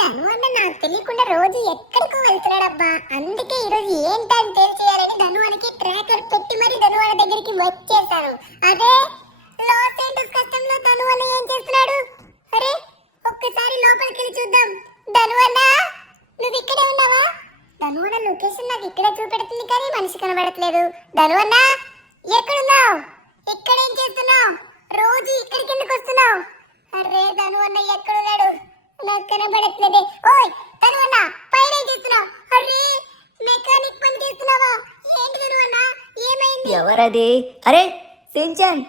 తను అన్న నాకు తెలియకుండా రోజు ఎక్కడికో వెళ్తున్నాడబ్బా. అందుకే ఈరోజు ఏంటని తెలిసేయాలని ధనువానికి ట్రాకర్ పెట్టి మరి ధనువాల దగ్గరికి వచ్చేసాను. అదే లాస్ ఏంజల్స్ కష్టంలో ధనువన్న ఏం చేస్తున్నాడు? అరే ఒక్కసారి లోపలికి వెళ్ళి చూద్దాం. ధనువన్న నువ్వు ఇక్కడే ఉన్నావా? ధనువన్న లొకేషన్ నాకు ఇక్కడే చూపెడుతుంది కానీ మనిషి కనబడట్లేదు. ధనువన్న ఎక్కడున్నావు? ఇక్కడేం చేస్తున్నావు? రోజు ఇక్కడికి ఎందుకు వస్తున్నావు? అరే ధనువన్న ఎక్కడున్నాడు? నాకు కనబడట్లేదే. ఓయ్ ధనువన్న పైన ఏం చేస్తున్నావు? అరే మెకానిక్ పని చేస్తున్నావా? ఏంటి ధనువన్న ఏమైంది? ఎవరది? అరే సించాన్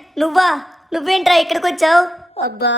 నువ్వేంట్రా ఇక్కడికి వచ్చావు? అబ్బా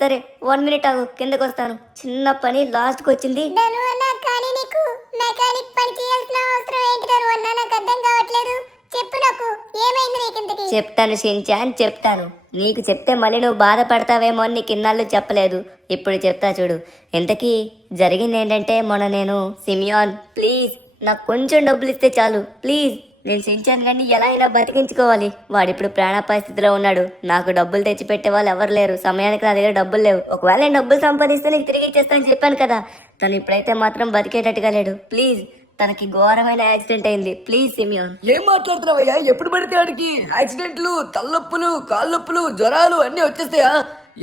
సరే 1 మినిట్ ఆగు, కిందకు వస్తాను. చిన్న పని లాస్ట్కి వచ్చింది. ధనువన్న కానీ నీకు మెకానిక్ పని చేయాల్సిన అవసరం ఏంటి ధనువన్న? నాకు అర్థం కావట్లేదు. చెప్పు నాకు ఏమైంది నీకింతకి? చెప్తాను షించాన్ చెప్తాను. నీకు చెప్తే మళ్ళీ నువ్వు బాధపడతావేమో అని నీకు ఇన్నాళ్ళు చెప్పలేదు. ఇప్పుడు చెప్తా చూడు. ఇంతకీ జరిగింది ఏంటంటే మొన్న నేను సిమియాన్ ప్లీజ్ నాకు కొంచెం డబ్బులు ఇస్తే చాలు ప్లీజ్. నేను షించాన్ గారిని ఎలా అయినా బతికించుకోవాలి. వాడిప్పుడు ప్రాణాపాయ స్థితిలో ఉన్నాడు. నాకు డబ్బులు తెచ్చిపెట్టే వాళ్ళు ఎవరు లేరు. సమయానికి నా దగ్గర డబ్బులు లేవు. ఒకవేళ నేను డబ్బులు సంపాదిస్తే నీకు తిరిగి ఇచ్చేస్తానని చెప్పాను కదా. తను ఇప్పుడైతే మాత్రం బతికేటట్టుగా లేడు. ప్లీజ్ తనకి ఘోరమైన యాక్సిడెంట్ అయింది. ప్లీజ్ సిమియాన్. ఏం మాట్లాడుతున్నావయ్యా? ఎప్పుడు పడితే వాడికి యాక్సిడెంట్లు, తలనొప్పులు, కాళ్ళ నొప్పులు, జ్వరాలు అన్నీ వచ్చేస్తాయా?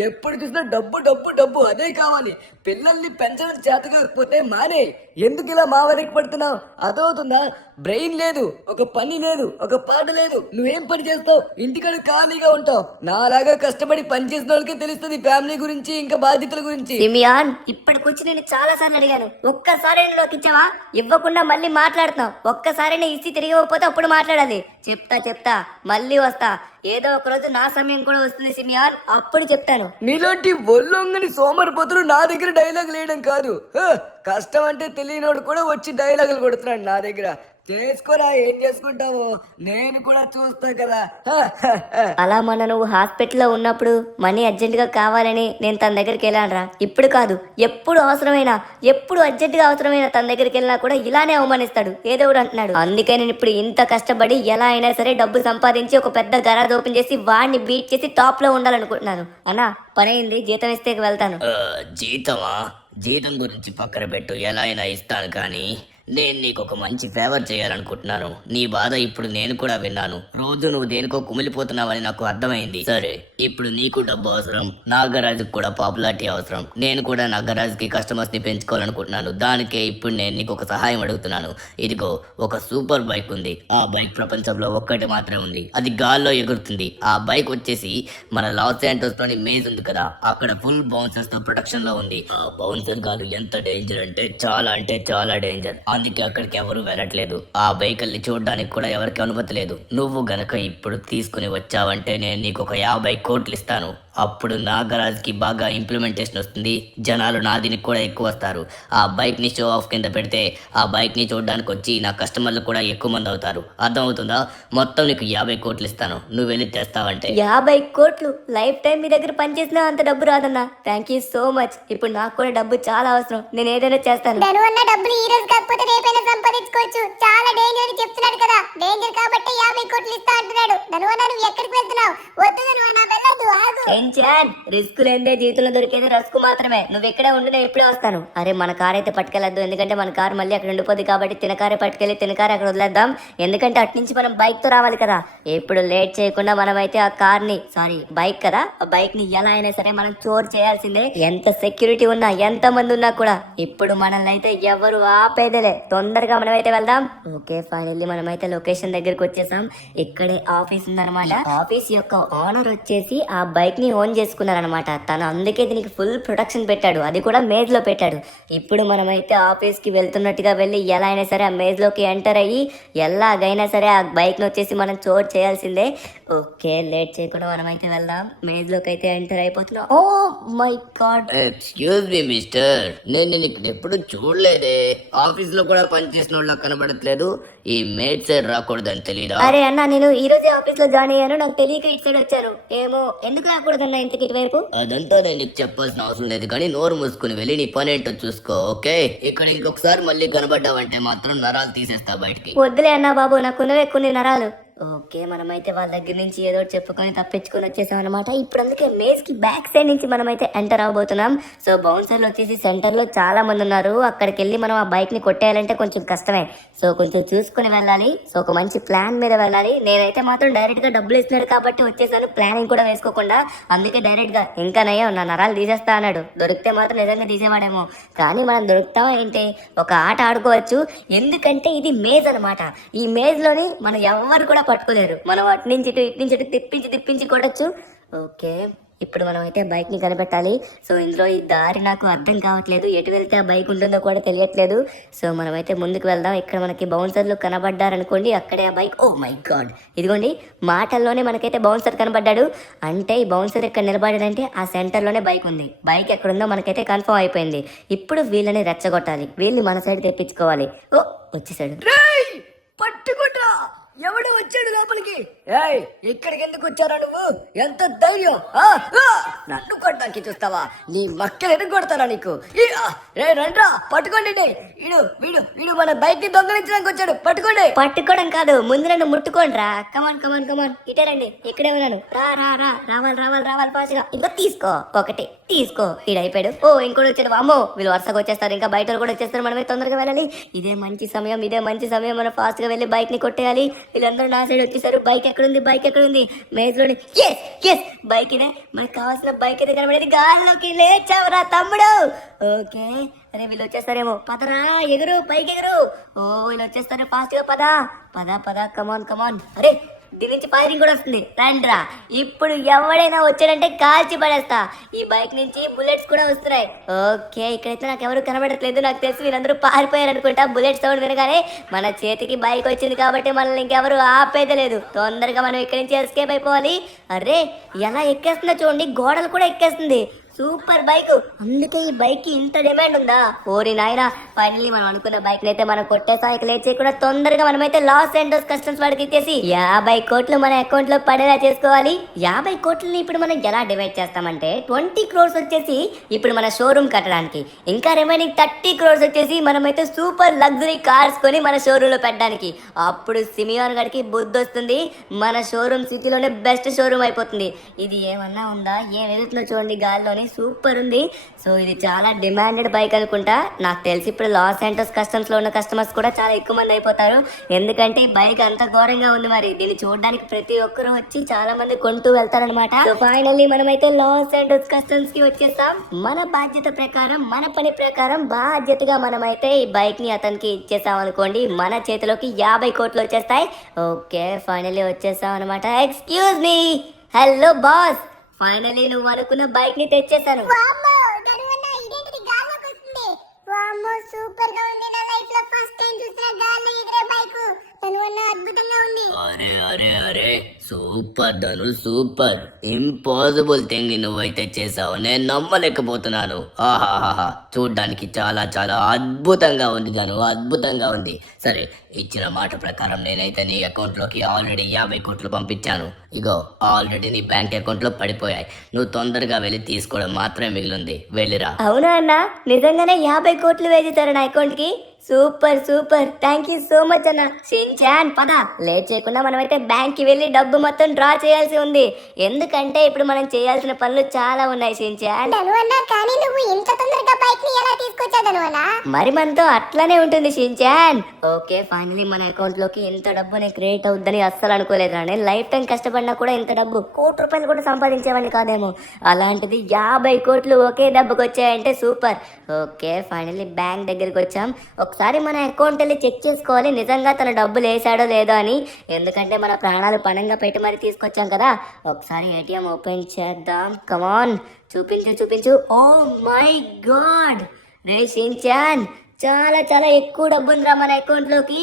ఎప్పుడు చూసినా డబ్బు డబ్బు డబ్బు అదే కావాలి. పిల్లల్ని పెంచడం చేత కాకపోతే మానే. ఎందుకు ఇలా మా వరకు పడుతున్నావు? అదవుతుందా? బ్రెయిన్ లేదు, ఒక పని లేదు, ఒక పాట లేదు. నువ్వేం పని చేస్తావు? ఇంటికాడ ఖాళీగా ఉంటావు. నాలాగా కష్టపడి పని చేసిన వాళ్ళకే తెలుస్తుంది ఫ్యామిలీ గురించి, ఇంకా బాధ్యతల గురించి. సిమియాన్ ఇప్పటికొచ్చి నేను చాలా సార్లు అడిగాను. ఒక్కసారి నాకు ఇచ్చావా? ఇవ్వకుండా మళ్ళీ మాట్లాడుతున్నావు. ఒక్కసారైనా ఇచ్చి తిరిగి ఇవ్వకపోతే అప్పుడు మాట్లాడాలి. చెప్తా మళ్ళీ వస్తా. ఏదో ఒక రోజు నా సమయం కూడా వస్తుంది సిమియాన్, అప్పుడు చెప్తాను. నీలాంటి ఒళ్ళొంగని సోమరిపోతులు నా దగ్గర డైలాగ్ లేయడం కాదు. కష్టం అంటే తెలియనోడు కూడా వచ్చి డైలాగులు కొడుతున్నాడు నా దగ్గర. చేసుకోరా, ఏం చేసుకుంటావు? నేను కూడా చూస్తా కదా. అలా మొన్న నువ్వు హాస్పిటల్లో ఉన్నప్పుడు మనీ అర్జెంటుగా కావాలని నేను తన దగ్గరికి వెళ్ళానురా. ఇప్పుడు కాదు, ఎప్పుడు అర్జెంటుగా అవసరమైన తన దగ్గరికి వెళ్ళినా కూడా ఇలానే అవమానిస్తాడు. ఏదో ఒకటి అంటున్నాడు. అందుకే నేను ఇప్పుడు ఇంత కష్టపడి ఎలా అయినా సరే డబ్బు సంపాదించి ఒక పెద్ద గరాజ్ ఓపెన్ చేసి వాడిని బీట్ చేసి టాప్ లో ఉండాలనుకుంటున్నాను. అన్నా పని అయింది, జీతం ఇస్తే వెళ్తాను. జీతమా? జీతం గురించి పక్కన పెట్టు, ఎలా అయినా ఇస్తాను. కానీ నేను నీకు ఒక మంచి ఫేవర్ చేయాలనుకుంటున్నాను. నీ బాధ ఇప్పుడు నేను కూడా విన్నాను. రోజు నువ్వు దేనికో కుమిలిపోతున్నావని నాకు అర్థమైంది. సరే, ఇప్పుడు నీకు డబ్బు అవసరం, నా గరాజ్కి కూడా పాపులారిటీ అవసరం. నేను కూడా నా గరాజ్కి కస్టమర్స్ ని పెంచుకోవాలనుకుంటున్నాను. దానికే ఇప్పుడు నేను నీకు ఒక సహాయం అడుగుతున్నాను. ఇదిగో ఒక సూపర్ బైక్ ఉంది. ఆ బైక్ ప్రపంచంలో ఒక్కటి మాత్రమే ఉంది. అది గాల్లో ఎగురుతుంది. ఆ బైక్ వచ్చేసి మన లాస్ ఏంజల్స్ లోని మేజ్ ఉంది కదా, అక్కడ ఫుల్ బౌన్సర్స్ తో ప్రొటెక్షన్ లో ఉంది. ఆ బౌన్సర్ గాలు ఎంత డేంజర్ అంటే చాలా డేంజర్. అందుకే అక్కడికి ఎవరు వెళ్ళట్లేదు. ఆ వెహికల్ని చూడడానికి కూడా ఎవరికి అనుమతి లేదు. నువ్వు గనక ఇప్పుడు తీసుకుని వచ్చావంటే నేను నీకు ఒక 50 కోట్లు ఇస్తాను. అప్పుడు నా గరాజ్కి బాగా ఇంప్లిమెంటేషన్ వస్తుంది. జనాలు నా దీనికి కూడా ఎక్కువ వస్తారు. ఆ బైక్ని షో ఆఫ్ కింద పెడితే ఆ బైక్ని చూడడానికి వచ్చి నా కస్టమర్లు కూడా ఎక్కువ మంది అవుతారు. అర్థమవుతుందా? మొత్తం నీకు 50 కోట్లు ఇస్తాను. నువ్వు వెళ్ళి తెస్తావంటే. 50 కోట్లు? లైఫ్ టైం మీ దగ్గర పనిచేసినా అంత డబ్బు రాదన్నా. Thank you so much. ఇప్పుడు నాకు కూడా డబ్బు చాలా అవసరం. నేను ఏదైనా చేస్తాను. ధనువన్న డబ్బులు ఈ రోజు కాకపోతే రేపైనా సంపాదించుకోవచ్చు. చాలా డేంజర్ అని చెప్తున్నాడు కదా. డేంజర్ కాబట్టి 50 కోట్లు ఇస్తా అంటున్నాడు. ధనువన్న నువ్వు ఎక్కడికి వెళ్తున్నావు? వద్దు ధనువన్న, వెళ్ళొద్దు, ఆగు. రిస్క్ లేదే జీవితంలో దొరికేది రస్కు మాత్రమే. నువ్వు ఎక్కడే ఉండి నేను ఎప్పుడే వస్తాను. అరే మన కార్ అయితే పట్టుకెళ్ళద్దు, ఎందుకంటే మన కార్ మళ్ళీ అక్కడ ఉండిపోద్ది. కాబట్టి తినకారే పట్టుకెళ్ళి తినకారే అక్కడ వదిలేద్దాం. ఎందుకంటే అటు నుంచి మనం బైక్ తో రావాలి కదా. ఎప్పుడు లేట్ చేయకుండా మనం అయితే ఆ కార్ ని బైక్ కదా, ఆ బైక్ ని ఎలా అయినా సరే మనం చోర్ చేయాల్సిందే. ఎంత సెక్యూరిటీ ఉన్నా, ఎంత మంది ఉన్నా కూడా ఇప్పుడు మనల్ని అయితే ఎవరు ఆపేదేలే. తొందరగా మనమైతే వెళ్దాం. ఓకే, ఫైనల్లీ మనమైతే లొకేషన్ దగ్గరికి వచ్చేసాం. ఇక్కడే ఆఫీస్ ఉందన్నమాట. ఆఫీస్ యొక్క ఓనర్ వచ్చేసి ఆ బైక్ ని ఓన్ చేసుకున్నారనమాట. తను అందుకే దీనికి ఫుల్ ప్రొటెక్షన్ పెట్టాడు, అది కూడా మేజ్ లో పెట్టాడు. ఇప్పుడు మనమైతే ఆఫీస్ కి వెళ్తున్నట్టుగా వెళ్ళి ఎలా అయినా సరే ఆ మేజ్ లోకి ఎంటర్ అయ్యి ఎలాగైనా సరే ఆ బైక్ ని వచ్చేసి మనం చోర్ చేయాల్సిందే. ఓకే, లేట్ చేయకుండా మనమైతే వెళ్దాం. మేజ్ లోకి అయితే ఎంటర్ అయిపోతున్నాం. Oh my God. Excuse me mister, నేను నిన్ను ఇక్కడ ఎప్పుడు చూడలేదే. ఆఫీస్ లో కూడా పనిచేసిన వాళ్ళ కనబడట్లేదు. ఈ మేడ్ సైడ్ రాకూడదని తెలీదా? అరే అన్న, నేను ఈ రోజే ఆఫీస్ లో జాయిన్ అయ్యాను. నాకు తెలియక ఇటు సైడ్ వచ్చాను. ఏమో ఎందుకు రాకూడదన్నా ఇంతకి ఇటువైపు? అదంతా నేను నీకు చెప్పాల్సిన అవసరం లేదు. కానీ నోరు మూసుకుని వెళ్ళి నీ పని ఏంటో చూసుకో. ఓకే, ఇక్కడ ఇంకొకసారి మళ్ళీ కనబడ్డావంటే మాత్రం నరాలు తీసేస్తా బయటికి. వద్దులే అన్నా బాబు, నాకున్నవే కొన్ని నరాలు. ఓకే, మనమైతే వాళ్ళ దగ్గర నుంచి ఏదో ఒకటి చెప్పుకొని తప్పించుకొని వచ్చేసాం అనమాట. ఇప్పుడు అందుకే మేజ్ కి బ్యాక్ సైడ్ నుంచి మనమైతే ఎంటర్ అవబోతున్నాం. సో బౌన్సర్లు వచ్చేసి సెంటర్ లో చాలా మంది ఉన్నారు. అక్కడికి వెళ్ళి మనం ఆ బైక్ ని కొట్టేయాలంటే కొంచెం కష్టమే. సో కొంచెం చూసుకుని వెళ్ళాలి. సో ఒక మంచి ప్లాన్ మీద వెళ్ళాలి. నేనైతే మాత్రం డైరెక్ట్ గా డబ్బులు ఇస్తున్నాడు కాబట్టి వచ్చేసాను, ప్లానింగ్ కూడా వేసుకోకుండా. అందుకే డైరెక్ట్ గా ఇంకా నయ్యో నా నరాలు తీసేస్తా అన్నాడు. దొరికితే మాత్రం నిజంగా తీసేవాడేమో, కానీ మనం దొరుకుతాం ఏంటి, ఒక ఆట ఆడుకోవచ్చు. ఎందుకంటే ఇది మేజ్ అనమాట. ఈ మేజ్ లోని మనం ఎవరు కూడా పట్టుకోలేరు. మనం అటు నుంచి ఇటు నుంచి ఇటు తిప్పించి కొట్టచ్చు. ఓకే, ఇప్పుడు మనం అయితే బైక్ ని కనిపెట్టాలి. సో ఇందులో ఈ దారి నాకు అర్థం కావట్లేదు, ఎటు వెళ్తే ఆ బైక్ ఉంటుందో కూడా తెలియట్లేదు. సో మనమైతే ముందుకు వెళ్దాం. ఇక్కడ మనకి బౌన్సర్లు కనబడ్డారనుకోండి, అక్కడే ఆ బైక్. ఓ మై గాడ్, ఇదిగోండి మాటల్లోనే మనకైతే బౌన్సర్ కనబడ్డాడు. అంటే ఈ బౌన్సర్ ఇక్కడ నిలబడాడంటే ఆ సెంటర్లోనే బైక్ ఉంది. బైక్ ఎక్కడుందో మనకైతే కన్ఫర్మ్ అయిపోయింది. ఇప్పుడు వీళ్ళని రెచ్చగొట్టాలి, వీళ్ళని మన సైడ్ తెప్పించుకోవాలి. ఓ వచ్చేసాడు. రేయ్ పట్టుకుంటా, ఎవడు వచ్చాడు లోపలికి? ఏయ్ ఇక్కడికి ఎందుకు వచ్చారా నువ్వు? ఎంత ధైర్యం? నన్ను కొట్టడానికి చూస్తావా? నీ మక్కలు ఎందుకు కొడతారా నీకు? రే రండ్రా, పట్టుకోండి. వీడు వీడు వీడు మన బైక్ ని దొంగలించడానికి వచ్చాడు, పట్టుకోండి. పట్టుకోవడం కాదు, ముందు నన్ను ముట్టుకోండి రా. కమాన్ ఇటే రండి, ఇక్కడే ఉన్నాను. రావాలి ఫాస్ట్గా. ఇంకా తీసుకో, ఒకటి తీసుకో. ఈడైపోయాడు. ఓ ఇంకోటి వచ్చాడు. అమ్మో వీళ్ళు వరుసగా వచ్చేస్తారు, ఇంకా బయట కూడా వచ్చేస్తారు. మనమే తొందరగా వెళ్ళాలి. ఇదే మంచి సమయం మనం ఫాస్ట్ గా వెళ్ళి బైక్ ని కొట్టేయాలి. వీళ్ళందరూ నా సైడ్ వచ్చేసారు. బైక్ ఎక్కడుంది? మేజ్ లోని. ఎస్ బైక్ ఇదే, మనకు కావాల్సిన బైక్ అయితే కనబడేది. గాల్లోకి లేచావురా తమ్ముడు. ఓకే, అరే వీళ్ళు వచ్చేస్తారేమో. పదరా, ఎగురు, పైకి ఎగురు. ఓ వీళ్ళు వచ్చేస్తారు, ఫాస్ట్ గా పద. కమాన్. అరే దీని నుంచి ఫైరింగ్ కూడా వస్తుంది. రండ్రా, ఇప్పుడు ఎవడైనా వచ్చాడంటే కాల్చి పడేస్తా. ఈ బైక్ నుంచి బుల్లెట్స్ కూడా వస్తున్నాయి. ఓకే, ఇక్కడైతే నాకు ఎవరు కనబడట్లేదు. నాకు తెలిసి వీళ్ళందరూ పారిపోయారు అనుకుంటా. బుల్లెట్ సౌండ్ వినగానే మన చేతికి బైక్ వచ్చింది కాబట్టి మనల్ని ఇంకెవరు ఆపేదే లేదు. తొందరగా మనం ఇక్కడి నుంచి ఎస్కేప్ అయిపోవాలి. అరే ఎలా ఎక్కేస్తుందో చూడండి, గోడలు కూడా ఎక్కేస్తుంది. సూపర్ బైక్, అందుకే ఈ బైక్ కి ఇంత డిమాండ్ ఉందా? ఓరి నాయనా, ఫైనల్లీ మనం అనుకున్న బైక్ అయితే మనం కొట్టేసా. ఇక లేచే కూడా తొందరగా మనమైతే లాస్ ఏంజల్స్ కస్టమ్స్ వాడికి ఇచ్చేసి 50 కోట్లు మన అకౌంట్ లో పడేలా చేసుకోవాలి. 50 కోట్లని ఇప్పుడు మనం ఎలా డివైడ్ చేస్తామంటే 20 crores వచ్చేసి ఇప్పుడు మన షోరూమ్ కట్టడానికి, ఇంకా రిమైనింగ్ 30 crores వచ్చేసి మనమైతే సూపర్ లగ్జరీ కార్స్ కొని మన షోరూమ్ లో పెట్టడానికి. అప్పుడు సిమియాన్ గడికి బుద్ధి వస్తుంది, మన షోరూమ్ సిటీలోనే బెస్ట్ షోరూమ్ అయిపోతుంది. ఇది ఏమన్నా ఉందా? ఏం ఎదుగుతుందో చూడండి, గాల్లోని సూపర్ ఉంది. సో ఇది చాలా డిమాండెడ్ బైక్ అనుకుంటా. నాకు తెలిసి ఇప్పుడు లాస్ ఏంజల్స్ కస్టమ్స్ లో ఉన్న కస్టమర్స్ కూడా చాలా ఎక్కువ మంది అయిపోతారు, ఎందుకంటే ఈ బైక్ అంత ఘోరంగా ఉంది. మరి దీన్ని చూడడానికి ప్రతి ఒక్కరు వచ్చి చాలా మంది కొంటూ వెళ్తారనమాట. సో ఫైనల్లీ మనమైతే లాస్ ఏంజల్స్ కస్టమ్స్ కి వచ్చేస్తాం. మన బాధ్యత ప్రకారం, మన పని ప్రకారం బాధ్యతగా మనమైతే ఈ బైక్ ని అతనికి ఇచ్చేసాం అనుకోండి, మన చేతిలోకి 50 కోట్లు వచ్చేస్తాయి. ఓకే, ఫైనల్లీ వచ్చేసాం అనమాట. Excuse me, hello boss, finally నువ్వు అనుకున్న బైక్ ని తెచ్చేసాను. సూపర్ గా ఉంది. నా లైఫ్ లో ఫస్ట్ టైం చూసిన గాల్లో ఎగిరే బైక్. అద్భుతంగా ఉంది. అరే సూపర్ ధను, సూపర్. ఇంపాసిబుల్ థింగ్ నువ్వైతే చేసావు, నేను నమ్మలేకపోతున్నాను. ఆహాహా, చూడ్డానికి చాలా అద్భుతంగా ఉంది ధను, అద్భుతంగా ఉంది. సరే, ఇచ్చిన మాట ప్రకారం నేనైతే నీ అకౌంట్ లోకి ఆల్రెడీ 50 కోట్లు పంపించాను. ఇగో ఆల్రెడీ నీ బ్యాంక్ అకౌంట్ లో పడిపోయాయి. నువ్వు తొందరగా వెళ్ళి తీసుకోవడం మాత్రమే మిగిలింది, వెళ్ళిరా. అవునా అన్న, నిజంగానే 50 కోట్లు వేసేశారు నా అకౌంట్ కి. Super, thank you so much అన్న. షిన్చాన్ పద, లేట్ చేయకుండా మనమైతే బ్యాంక్ కి వెళ్ళి డబ్బు మొత్తం డ్రా చేయాల్సి ఉంది. ఎందుకంటే ఇప్పుడు మనం చేయాల్సిన పనులు చాలా ఉన్నాయి షిన్చాన్. కానీ నువ్వు ఇంత తొందరగా బైక్ ని ఎలా తీసుకొచ్చావు? మరి మనతో అట్లానే ఉంటుంది షిన్చాన్. ఓకే, ఫైనలీ మన అకౌంట్ లోకి ఎంత డబ్బు క్రియేట్ అవుద్దని అస్సలు అనుకోలేదు. నేను లైఫ్ టైం కష్టపడినా కూడా ఇంత డబ్బు, 1 కోటి రూపాయలు కూడా సంపాదించేవాడిని కాదేమో. అలాంటిది 50 కోట్లు ఒకే డబ్బుకి వచ్చాయంటే సూపర్. ఓకే, ఫైనల్లీ బ్యాంక్ దగ్గరికి వచ్చాం. ఒకసారి మన అకౌంట్ వెళ్ళి చెక్ చేసుకోవాలి నిజంగా తన డబ్బులు వేసాడో లేదో అని, ఎందుకంటే మన ప్రాణాలు పణంగా పెట్టి మరి తీసుకొచ్చాం కదా. ఒకసారి ఏటీఎం ఓపెన్ చేద్దాం. కమాన్, చూపించు. ఓ మై గాడ్, రే షిన్చాన్, చాలా ఎక్కువ డబ్బు ఉందిరా మన అకౌంట్ లోకి.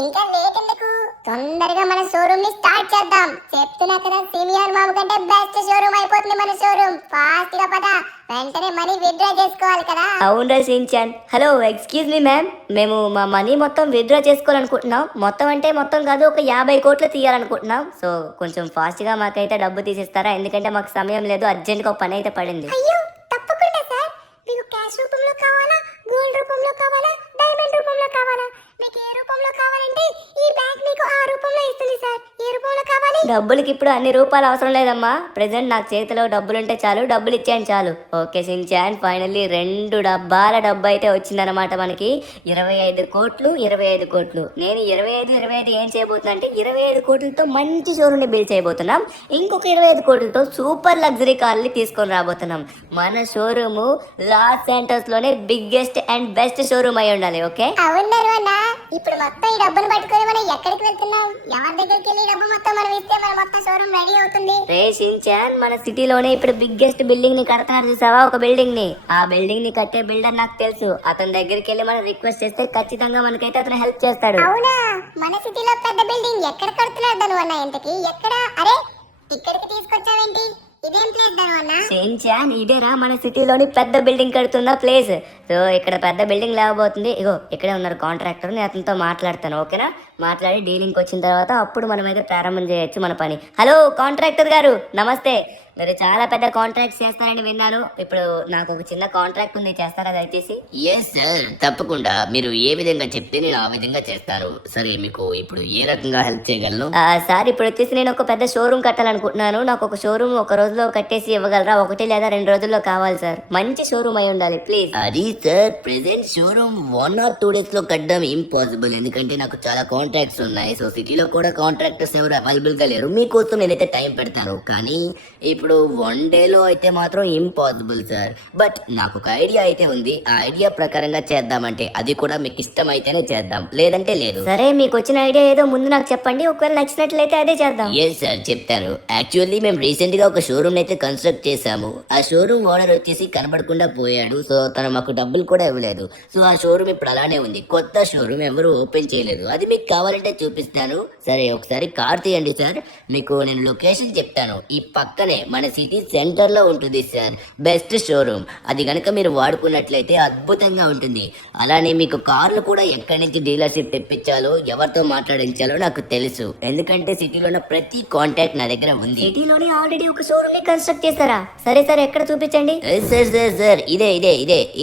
ఇంకా లేట్ ఎందుకు, తొందరగా మన షోరూమ్ ని స్టార్ట్ చేద్దాం. చెప్తున్నా కదా, సీనియర్ మామ కంటే బెస్ట్ షోరూమ్ అయిపోతుంది మన షోరూమ్. ఫాస్ట్ గా పద, వెంటనే మనీ విత్డ్రా చేసుకోవాలి కదా. అవునరా Shin-chan. Hello, excuse me ma'am, మేము మా మనీ మొత్తం విత్డ్రా చేసుకోవాలనుకుంటున్నాం. మొత్తం అంటే మొత్తం కాదు, ఒక 50 కోట్లు తీయాలనుకుంటున్నాం. సో కొంచెం ఫాస్ట్ గా మాకైతే డబ్బు తీసిస్తారా? ఎందుకంటే మాకు సమయం లేదు, అర్జెంట్ గా ఒక పని అయితే పడింది. అయ్యో తప్పకుండా సార్. మీకు క్యాష్ రూపంలో కావాలా, గోల్డ్ రూపంలో కావాలా, డైమండ్ రూపంలో కావాలా? మీకు ఏ రూపంలో కావాలంటే ఈ బ్యాగ్ మీకు ఆ రూపంలో ఇస్తుంది సార్. ఏ రూపంలో కావాలి? డబ్బులకి ఇప్పుడు అన్ని రూపాయలు అవసరం లేదమ్మా. ప్రెసెంట్ నాకు చేతిలో డబ్బులుంటే చాలు, డబ్బులు ఇచ్చేయండి చాలు. ఓకే సించాన్, ఫైనల్లీ 2 డబ్బాల డబ్బు అయితే వచ్చిందనమాట మనకి. 25 కోట్లు 25 కోట్లు. నేను 25 ఏం చేయబోతున్నా అంటే 25 కోట్లతో మంచి షోరూమ్ని బిల్డ్ చేయబోతున్నాం. ఇంకొక 25 కోట్లతో సూపర్ లగ్జరీ కార్ని తీసుకొని రాబోతున్నాం. మన షోరూము లాస్ శాంటోస్ లోనే బిగ్గెస్ట్ అండ్ బెస్ట్ షోరూమ్ అయి ఉండాలి. ఓకే అవును అన్న. ఇప్పుడు మొత్తం ఈ డబ్బును పట్టుకొని మనం ఎక్కడికి వెళ్తున్నాం? ఎవరి దగ్గరికి వెళ్ళి డబ్బు మొత్తం మనం ఇస్తే మన మొత్తం షోరూమ్ రెడీ అవుతుంది. రే షిన్చాన్, మన సిటీలోనే ఇప్పుడు బిగ్గెస్ట్ బిల్డింగ్ ని కడతారు చూసావా, ఒక బిల్డింగ్ ని. ఆ బిల్డింగ్ ని కట్టే బిల్డర్ నాకు తెలుసు. అతని దగ్గరికి వెళ్ళి మనం రిక్వెస్ట్ చేస్తే ఖచ్చితంగా మనకైతే అతను హెల్ప్ చేస్తాడు. అవునా? మన సిటీలో పెద్ద బిల్డింగ్ ఎక్కడ కడుతున్నారు ధను అన్న? ఇంతకి ఎక్కడ? అరే ఇక్కడికి తీసుకొచ్చావేంటి? ఇదేం ప్లేస్ ధను అన్న? షిన్చాన్, ఇదేరా మన సిటీలోని పెద్ద బిల్డింగ్ కడుతున్న ప్లేస్. సో ఇక్కడ పెద్ద బిల్డింగ్ లేకపోతుంది. ఇగో ఇక్కడే ఉన్నారు కాంట్రాక్టర్. నేను అతనితో మాట్లాడతాను, ఓకేనా? మాట్లాడి డీలింగ్కి వచ్చిన తర్వాత అప్పుడు మనం అయితే ప్రారంభం చేయొచ్చు మన పని. హలో కాంట్రాక్టర్ గారు, నమస్తే. మీరు చాలా పెద్ద కాంట్రాక్ట్స్ చేస్తారని విన్నాను. ఇప్పుడు నాకు ఒక చిన్న కాంట్రాక్ట్ ఉంది, చేస్తారా దయచేసి? ఎస్ సార్, తప్పకుండా. మీరు ఏ విధంగా చెప్తే నేను ఆ విధంగా చేస్తాను. సరే, మీకు ఇప్పుడు ఏ రకంగా హెల్ప్ చేయగలను? సార్ ఇప్పుడు వచ్చేసి నేను ఒక పెద్ద షోరూమ్ కట్టాలనుకుంటున్నాను. నాకు ఒక షోరూమ్ ఒక రోజులో కట్టేసి ఇవ్వగలరా? 1 లేదా 2 రోజుల్లో కావాలి సార్. మంచి షోరూమ్ అయి ఉండాలి ప్లీజ్. అది sir, present showroom 1 or 2 days లో కట్టడం ఇంపాసిబుల్. ఎందుకంటే నాకు చాలా కాంట్రాక్ట్స్ ఉన్నాయి. సో సిటీలో కూడా కాంట్రాక్టర్స్ ఎవరు అవైలబుల్ గా లేరు. మీకోసం నేనైతే టైం పెడతాను. కానీ ఇప్పుడు 1 day లో అయితే మాత్రం ఇంపాసిబుల్ సార్. బట్ నాకు ఒక ఐడియా అయితే ఉంది. ఆ ఐడియా ప్రకారంగా చేద్దామంటే అది కూడా మీకు ఇష్టం అయితేనే చేద్దాం, లేదంటే లేదు. సరే, మీకు వచ్చిన ఐడియా ఏదో ముందు నాకు చెప్పండి. ఒకవేళ నచ్చినట్లయితే అదే చేద్దాం. ఎస్ సార్, చెప్తాను. యాక్చువల్లీ మేము రీసెంట్ గా ఒక షోరూమ్ అయితే కన్స్ట్రక్ట్ చేసాము. ఆ షోరూమ్ ఓనర్ వచ్చేసి కనబడకుండా పోయాడు. సో తను మాకు డబ్బులు కూడా ఇవ్వలేదు. సో ఆ షోరూమ్ ఇప్పుడు అలానే ఉంది. కొత్త షోరూమ్ ఎవరు ఓపెన్ చేయలేదు. అది మీకు కావాలంటే చూపిస్తాను. సరే, ఒకసారి కార్ తీయండి సార్. మీకు నేను లొకేషన్ చెప్తాను. ఈ పక్కనే మన సిటీ సెంటర్ లో ఉంటుంది సార్ బెస్ట్ షోరూమ్. అది కనుక మీరు వాడుకున్నట్లయితే అద్భుతంగా ఉంటుంది. అలానే మీకు కార్లు కూడా ఎక్కడి నుంచి డీలర్షిప్ తెప్పించాలో, ఎవరితో మాట్లాడించాలో నాకు తెలుసు. ఎందుకంటే సిటీలో ఉన్న ప్రతి కాంటాక్ట్ నా దగ్గర ఉంది. సిటీలోని ఆల్రెడీ ఒక షోరూమ్ ని కన్స్ట్రక్ట్ చేస్తారా? సరే సార్, ఎక్కడ చూపించండి. సార్ సార్ సార్,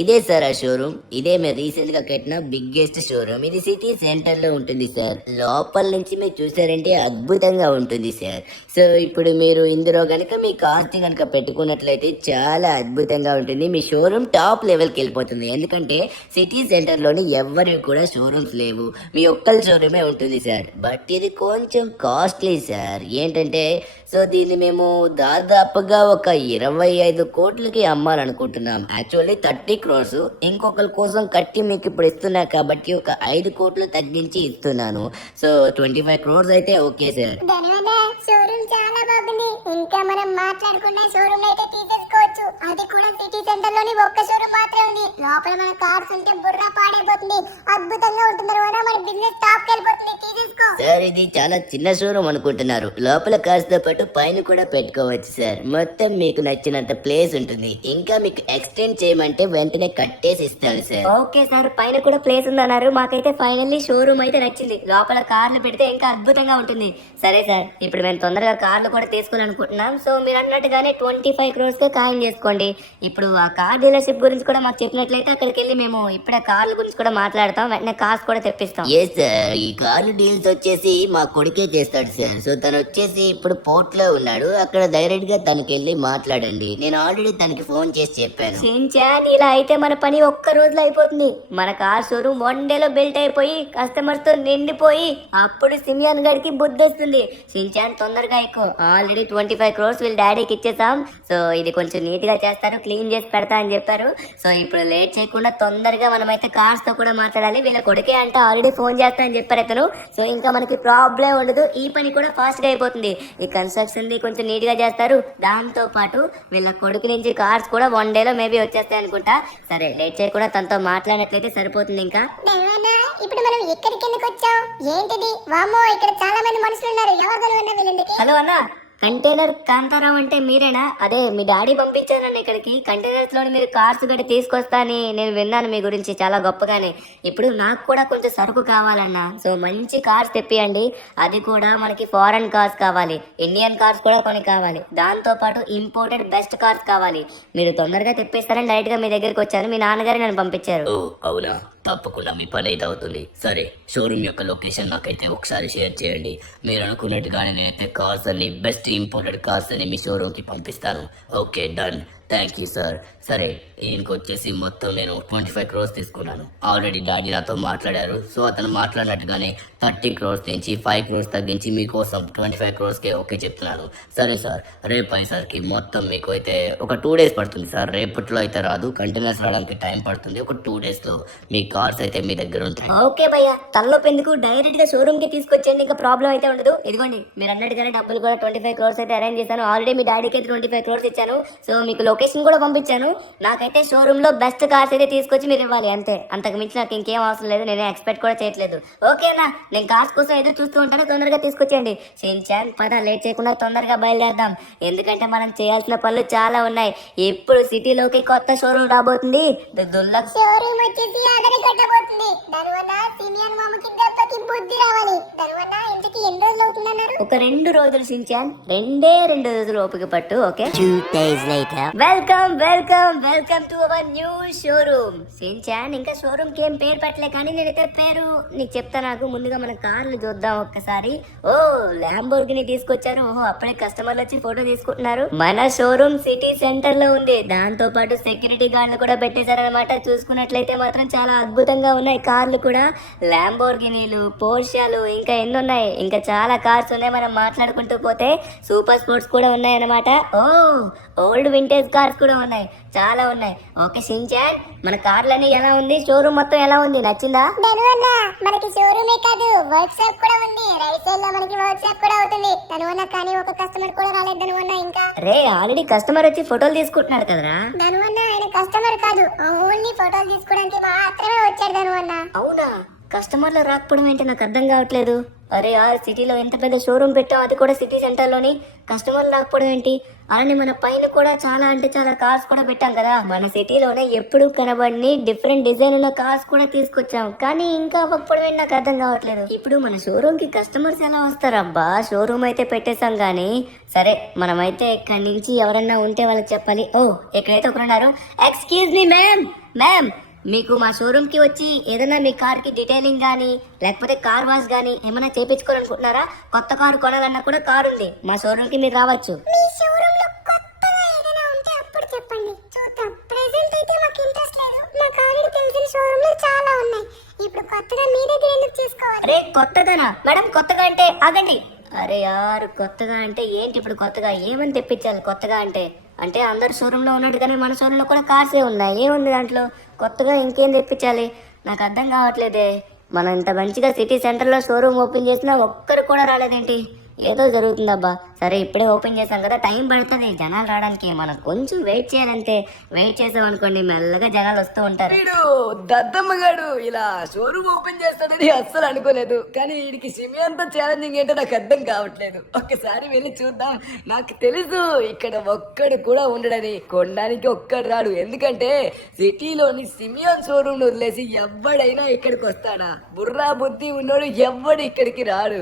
ఇదే సార్ ఆ షోరూమ్. ఇదే మీరు రీసెంట్ గా కట్టిన బిగ్గెస్ట్ షోరూమ్. ఇది సిటీ సెంటర్ లో ఉంటుంది సార్. లోపల నుంచి మీరు చూసారంటే అద్భుతంగా ఉంటుంది సార్. సో ఇప్పుడు మీరు ఇందులో గనక మీ కార్ని గనక పెట్టుకున్నట్లయితే చాలా అద్భుతంగా ఉంటుంది. మీ షోరూమ్ టాప్ లెవెల్కి వెళ్ళిపోతుంది. ఎందుకంటే సిటీ సెంటర్ లోని ఎవరికి కూడా షోరూమ్స్ లేవు. మీ ఒక్కరి షోరూమే ఉంటుంది సార్. బట్ ఇది కొంచెం కాస్ట్లీ సార్. ఏంటంటే సో దీన్ని మేము దాదాపుగా ఒక 25 కోట్లకి అమ్మాలనుకుంటున్నాం. Actually 30 crores. ఇంకొకరి కోసం కట్టి మీకు ఇప్పుడు ఇస్తున్నా కాబట్టి ఒక 5 కోట్లు తగ్గించి ఇస్తున్నాను. సో 25 crores అయితే ఓకే సార్. ధను అన్న, షోరూమ్ చాలా బాగుంది. ఇంకా మనం మాట్లాడుకున్న షోరూమ్ అయితే తీసేసుకోవచ్చు. అది కూడా సిటీ సెంటర్ లోని ఒక్క షోరూమ్ మాత్రమే ఉంది. లోపల మన కార్స్ ఉంటే బుర్ర పాడైపోతుంది. అద్భుతంగా ఉంటుంది తర్వాత మన బిజినెస్ టాప్ వెళ్ళిపోతుంది. తీసేసుకో సార్. ఇది చాలా చిన్న షోరూమ్ అనుకుంటున్నారు. లోపల కార్స్ తో పాటు పైన కూడా పెట్టుకోవచ్చు సార్. మొత్తం మీకు నచ్చినంత ప్లేస్ ఉంటుంది. ఇంకా మీకు ఎక్స్టెండ్ చేయమంటే వెంటనే కట్టేసి ఇస్తాను సార్. ఓకే సార్, పైన కూడా ప్లేస్ ఉందన్నారు. మాకైతే ఫైనల్లీ షోరూమ్ అయితే నచ్చింది. లోపల కార్లు పెడితే ఇంకా అద్భుతంగా ఉంటుంది. సరే సార్, ఇప్పుడు మేము తొందరగా కార్లు కూడా తీసుకోవాలనుకుంటున్నాం. సో మీరు అన్నట్టుగానే 25 crores తో ఖాయం చేసుకోండి. ఇప్పుడు ఆ కార్ డీలర్షిప్ గురించి కూడా మాకు చెప్పినట్లయితే అక్కడికి వెళ్ళి మేము ఇప్పుడే కార్ల గురించి కూడా మాట్లాడతాం. వెంటనే కార్స్ కూడా తెప్పిస్తాం. ఎస్ సార్, ఈ కార్లు డీల్స్ వచ్చేసి మా కొడుకే చేస్తాడు సార్. సో తను వచ్చేసి ఇప్పుడు పోర్ట్ లో ఉన్నాడు. అక్కడ డైరెక్ట్ గా తనకి వెళ్ళి మాట్లాడండి. నేను ఆల్రెడీ తనకి ఫోన్ చేసి చెప్పాను. షిన్చాన్, ఇలా అయితే మన పని ఒక్క రోజులో అయిపోతుంది. మన కార్ షోరూమ్ 1 day లో బిల్ట్ అయిపోయి కస్టమర్స్ తో నిండిపోయి అప్పుడు సిమియాన్ గడికి బుద్ధి వస్తుంది. షిన్చాన్ తొందరగా ఎక్కువ. ఆల్రెడీ 25 crores వీళ్ళ డాడీకి ఇచ్చేసాం. సో ఇది కొంచెం నీట్ గా చేస్తారు, క్లీన్ చేసి పెడతా అని చెప్పారు. సో ఇప్పుడు లేట్ చేయకుండా తొందరగా మనమైతే కార్స్ తో కూడా మాట్లాడాలి. వీళ్ళ కొడుకే అంటే ఆల్రెడీ ఫోన్ చేస్తా అని చెప్పారు అతను. సో ఇంకా మనకి ప్రాబ్లం ఉండదు. ఈ పని కూడా ఫాస్ట్ గా అయిపోతుంది. ఈ కన్స్ట్రక్షన్ ది కొంచెం నీట్ గా చేస్తారు. దాంతో పాటు వీళ్ళ కొడుకు నుంచి కార్స్ కూడా 1 day లో మేబీ వచ్చేస్తాయి అనుకుంటా. సరే, లేట్ చేయకుండా తనతో మాట్లాడినట్లయితే సరిపోతుంది. ఇంకా ధను అన్న, ఇప్పుడు మనం ఎక్కడికి ఎందుకు వచ్చాం? ఏంటిది? వామ్మో, ఇక్కడ చాలా మంది మనుషులు ఉన్నారు. ఎవరు ధను అన్న వీళ్ళందరికీ? హలో అన్న, కంటైనర్ కాంతారావు అంటే మీరేనా? అదే మీ డాడీ పంపించారన్న ఇక్కడికి. కంటైనర్స్ లోని మీరు కార్స్ గట్టి తీసుకొస్తా అని నేను విన్నాను మీ గురించి చాలా గొప్పగానే. ఇప్పుడు నాకు కూడా కొంచెం సరుకు కావాలన్న. సో మంచి కార్స్ తెప్పియండి. అది కూడా మనకి ఫారెన్ కార్స్ కావాలి, ఇండియన్ కార్స్ కూడా కొన్ని కావాలి. దాంతో పాటు ఇంపోర్టెడ్ బెస్ట్ కార్స్ కావాలి. మీరు తొందరగా తెప్పిస్తారని డైరెక్ట్ గా మీ దగ్గరికి వచ్చాను. మీ నాన్నగారు నన్ను పంపించారు. ఓ అవునా, తప్పకుండా మీ పని అయితే అవుతుంది. సరే, షోరూమ్ యొక్క లొకేషన్ నాకైతే ఒకసారి షేర్ చేయండి. మీరు అనుకున్నట్టుగానే నేనైతే కార్స్ అన్ని బెస్ట్ ఇంపోర్టెడ్ కార్స్ అని మీ షోరూమ్కి పంపిస్తాను. Okay, done. Thank you sir. సరే, ఈయనకి వచ్చేసి మొత్తం నేను 25 crores తీసుకున్నాను. ఆల్రెడీ డాడీ నాతో మాట్లాడారు. సో అతను మాట్లాడినట్టుగానే 30 crores నుంచి 5 crores తగ్గించి మీకోసం 25 crores ఓకే చెప్తున్నాను. సరే సార్, రేపు అయ్యేసరికి మొత్తం మీకు అయితే ఒక 2 days పడుతుంది సార్. రేపట్లో అయితే రాదు, కంటైనర్స్ రావడానికి టైం పడుతుంది. ఒక 2 daysలో మీ కార్స్ అయితే మీ దగ్గర ఉంటాయి. ఓకే భయ్య, తలలోపు ఎందుకు, డైరెక్ట్ గా షోరూమ్ కి తీసుకొచ్చేయండి, ఇంకా ప్రాబ్లం అయితే ఉండదు. ఇదిగోండి మీరు అన్నట్టుగానే డబ్బులు కూడా 25 crores అయితే అరేంజ్ చేశాను. ఆల్రెడీ మీ డాడీకి అయితే 25 crores ఇచ్చాను. సో మీకు లొకేషన్ కూడా పంపించాను. నాకైతే షోరూమ్ లో బెస్ట్ కార్స్ అయితే తీసుకొచ్చి మీరు ఇవ్వాలి, అంతే. అంతకు మించి నాకు ఇంకేం అవసరం లేదు, నేనే ఎక్స్పెక్ట్ కూడా చేయట్లేదు. ఓకేనా, నేను కార్స్ కోసం ఎదురు చూస్తూ ఉంటాను, తొందరగా తీసుకొచ్చేయండి. షిన్చాన్ పద, లేట్ చేయకుండా తొందరగా బయలుదేరదాం. ఎందుకంటే మనం చేయాల్సిన పనులు చాలా ఉన్నాయి. ఇప్పుడు సిటీలోకి కొత్త షోరూమ్ రాబోతుంది. షోరూమ్ వచ్చేసి ఆర్డర్ కట్టబోతుంది. దానివల్ల సిమియన్ మామకి దెబ్బకి బుద్ధి రావాలి. దానివల్ల ఇంటికి ఎన్ని రోజులు అవుతుందన్నారు? ఒక 2 రోజులు షిన్చాన్, 2 రోజులు ఓపిక పట్టు. Okay, 2 days later. Welcome to our new showroom. Shin-chan ఇంకా షోరూమ్ కి ఏం పేరు పెట్టలే, కానీ నేనైతే పేరు నీకు చెప్తా. నాకు ముందుగా మన కార్లు చూద్దాం ఒక్కసారి. ఓ, ల్యాంబోర్గిని తీసుకొచ్చారు. ఓహో, అప్పుడే కస్టమర్లు వచ్చి ఫోటో తీసుకుంటున్నారు. మన షోరూమ్ సిటీ సెంటర్ లో ఉంది. దాంతో పాటు సెక్యూరిటీ గార్డులు కూడా పెట్టేశారనమాట. చూసుకున్నట్లయితే మాత్రం చాలా అద్భుతంగా ఉన్నాయి కార్లు కూడా. ల్యాంబోర్గినీలు, పోర్షాలు, ఇంకా ఎన్ని ఉన్నాయి, ఇంకా చాలా కార్స్ ఉన్నాయి. మనం మాట్లాడుకుంటూ పోతే సూపర్ స్పోర్ట్స్ కూడా ఉన్నాయి అన్నమాట. ఓ, ఓల్డ్ వింటేజ్ కార్స్ కూడా ఉన్నాయి, చాలా ఉన్నాయి. ఓకే షిన్చాన్, మన కార్లన్నీ ఎలా ఉంది, షోరూమ్ మొత్తం ఎలా ఉంది, నచ్చిందా? దానివల్ల మనకి షోరూమే కాదు, వర్క్ షాప్ కూడా ఉంది. రైట్ సైడ్ లో మనకి వర్క్ షాప్ కూడా అవుతుంది. దానివల్ల కానీ ఒక కస్టమర్ కూడా రాలేదు. దానివల్ల ఇంకా రే, ఆల్రెడీ కస్టమర్ వచ్చి ఫోటోలు తీసుకుంటున్నాడు కదరా. దానివల్ల ఆయన కస్టమర్ కాదు, ఓన్లీ ఫోటోలు తీసుకోవడానికి మాత్రమే వచ్చాడు. దానివల్ల అవునా, కస్టమర్లు రాకపోవడం ఏంటి నాకు అర్థం కావట్లేదు. అరే యార్, సిటీలో ఎంత పెద్ద షోరూమ్ పెట్టాం, అది కూడా సిటీ సెంటర్లోని, కస్టమర్లు రాకపోవడం ఏంటి? అలానే మన పైన కూడా చాలా అంటే చాలా కార్స్ కూడా పెట్టాం కదా. మన సిటీలోనే ఎప్పుడు కనబడిని డిఫరెంట్ డిజైన్ ఉన్న కార్స్ కూడా తీసుకొచ్చాం, కానీ ఇంకా అవ్వకపోవడం ఏంటి నాకు అర్థం కావట్లేదు. ఇప్పుడు మన షోరూమ్ కి కస్టమర్స్ ఎలా వస్తారు? అబ్బా, షోరూమ్ అయితే పెట్టేశాం కానీ. సరే, మనమైతే ఇక్కడి నుంచి ఎవరన్నా ఉంటే వాళ్ళకి చెప్పాలి. ఓ, ఇక్కడైతే ఒకరున్నారు. ఎక్స్క్యూజ్ మీ మ్యామ్, మీకు మా షోరూమ్ కి వచ్చి ఏదైనా మీ కార్ కి డీటెయిలింగ్ గానీ లేకపోతే కార్ వాష్ గానీ ఏమైనా చేపించుకోవాలనుకుంటున్నారా? కొత్త కారు కొనాలన్నా కూడా కార్ ఉంది, మా షోరూమ్ కి మీరు రావచ్చు. మీ షోరూమ్ లో కొత్తగా ఏదైనా ఉంటే అప్పుడు చెప్పండి, చూద్దాం. ప్రెజెంట్ అయితే మాకు ఇంట్రెస్ట్ లేదు. మాకు ఆల్రెడీ తెలిసిన షోరూమ్ లో చాలా ఉన్నాయి. ఇప్పుడు కొత్తగా మీ దగ్గర ఎందుకు తీసుకోవాలి? అరే, కొత్తగానా మేడం? కొత్తగా అంటే ఆగండి. అరే యారు, కొత్తగా అంటే ఏంటి? ఇప్పుడు కొత్తగా ఏమని తెప్పించాలి? కొత్తగా అంటే అందరు షోరూంలో ఉన్నట్టు కానీ మన షోరూంలో కూడా కార్సే ఉన్నాయి. ఏముంది దాంట్లో? కొత్తగా ఇంకేం తెప్పించాలి? నాకు అర్థం కావట్లేదే. మనం ఇంత మంచిగా సిటీ సెంటర్లో షోరూమ్ ఓపెన్ చేసినా ఒక్కరు కూడా రాలేదేంటి? ఏదో జరుగుతుందబ్బా. సరే, ఇప్పుడే ఓపెన్ చేసాం కదా, టైం పడుతుంది జనాలు రావడానికి. మనం కొంచెం వెయిట్ చేయాలంతే. వెయిట్ చేసాం అనుకోండి, మెల్లగా జనాలు వస్తూ ఉంటారు. వీడు దద్దమ్మగాడు ఇలా షోరూమ్ ఓపెన్ చేస్తాడని అస్సలు అనుకోలేదు. కానీ వీడికి సిమి అంత ఛాలెంజింగ్ ఏంటో నాకు అర్థం కావట్లేదు. ఒక్కసారి వెళ్ళి చూద్దాం. నాకు తెలుసు ఇక్కడ ఒక్కడు కూడా ఉండడని. కొనడానికి ఒక్కడు రాడు, ఎందుకంటే సిటీలోని సిమియాన్ షోరూమ్ వదిలేసి ఎవడైనా ఇక్కడికి వస్తాడా? బుర్రా బుద్ధి ఉన్నోడు ఎవ్వడు ఇక్కడికి రాడు.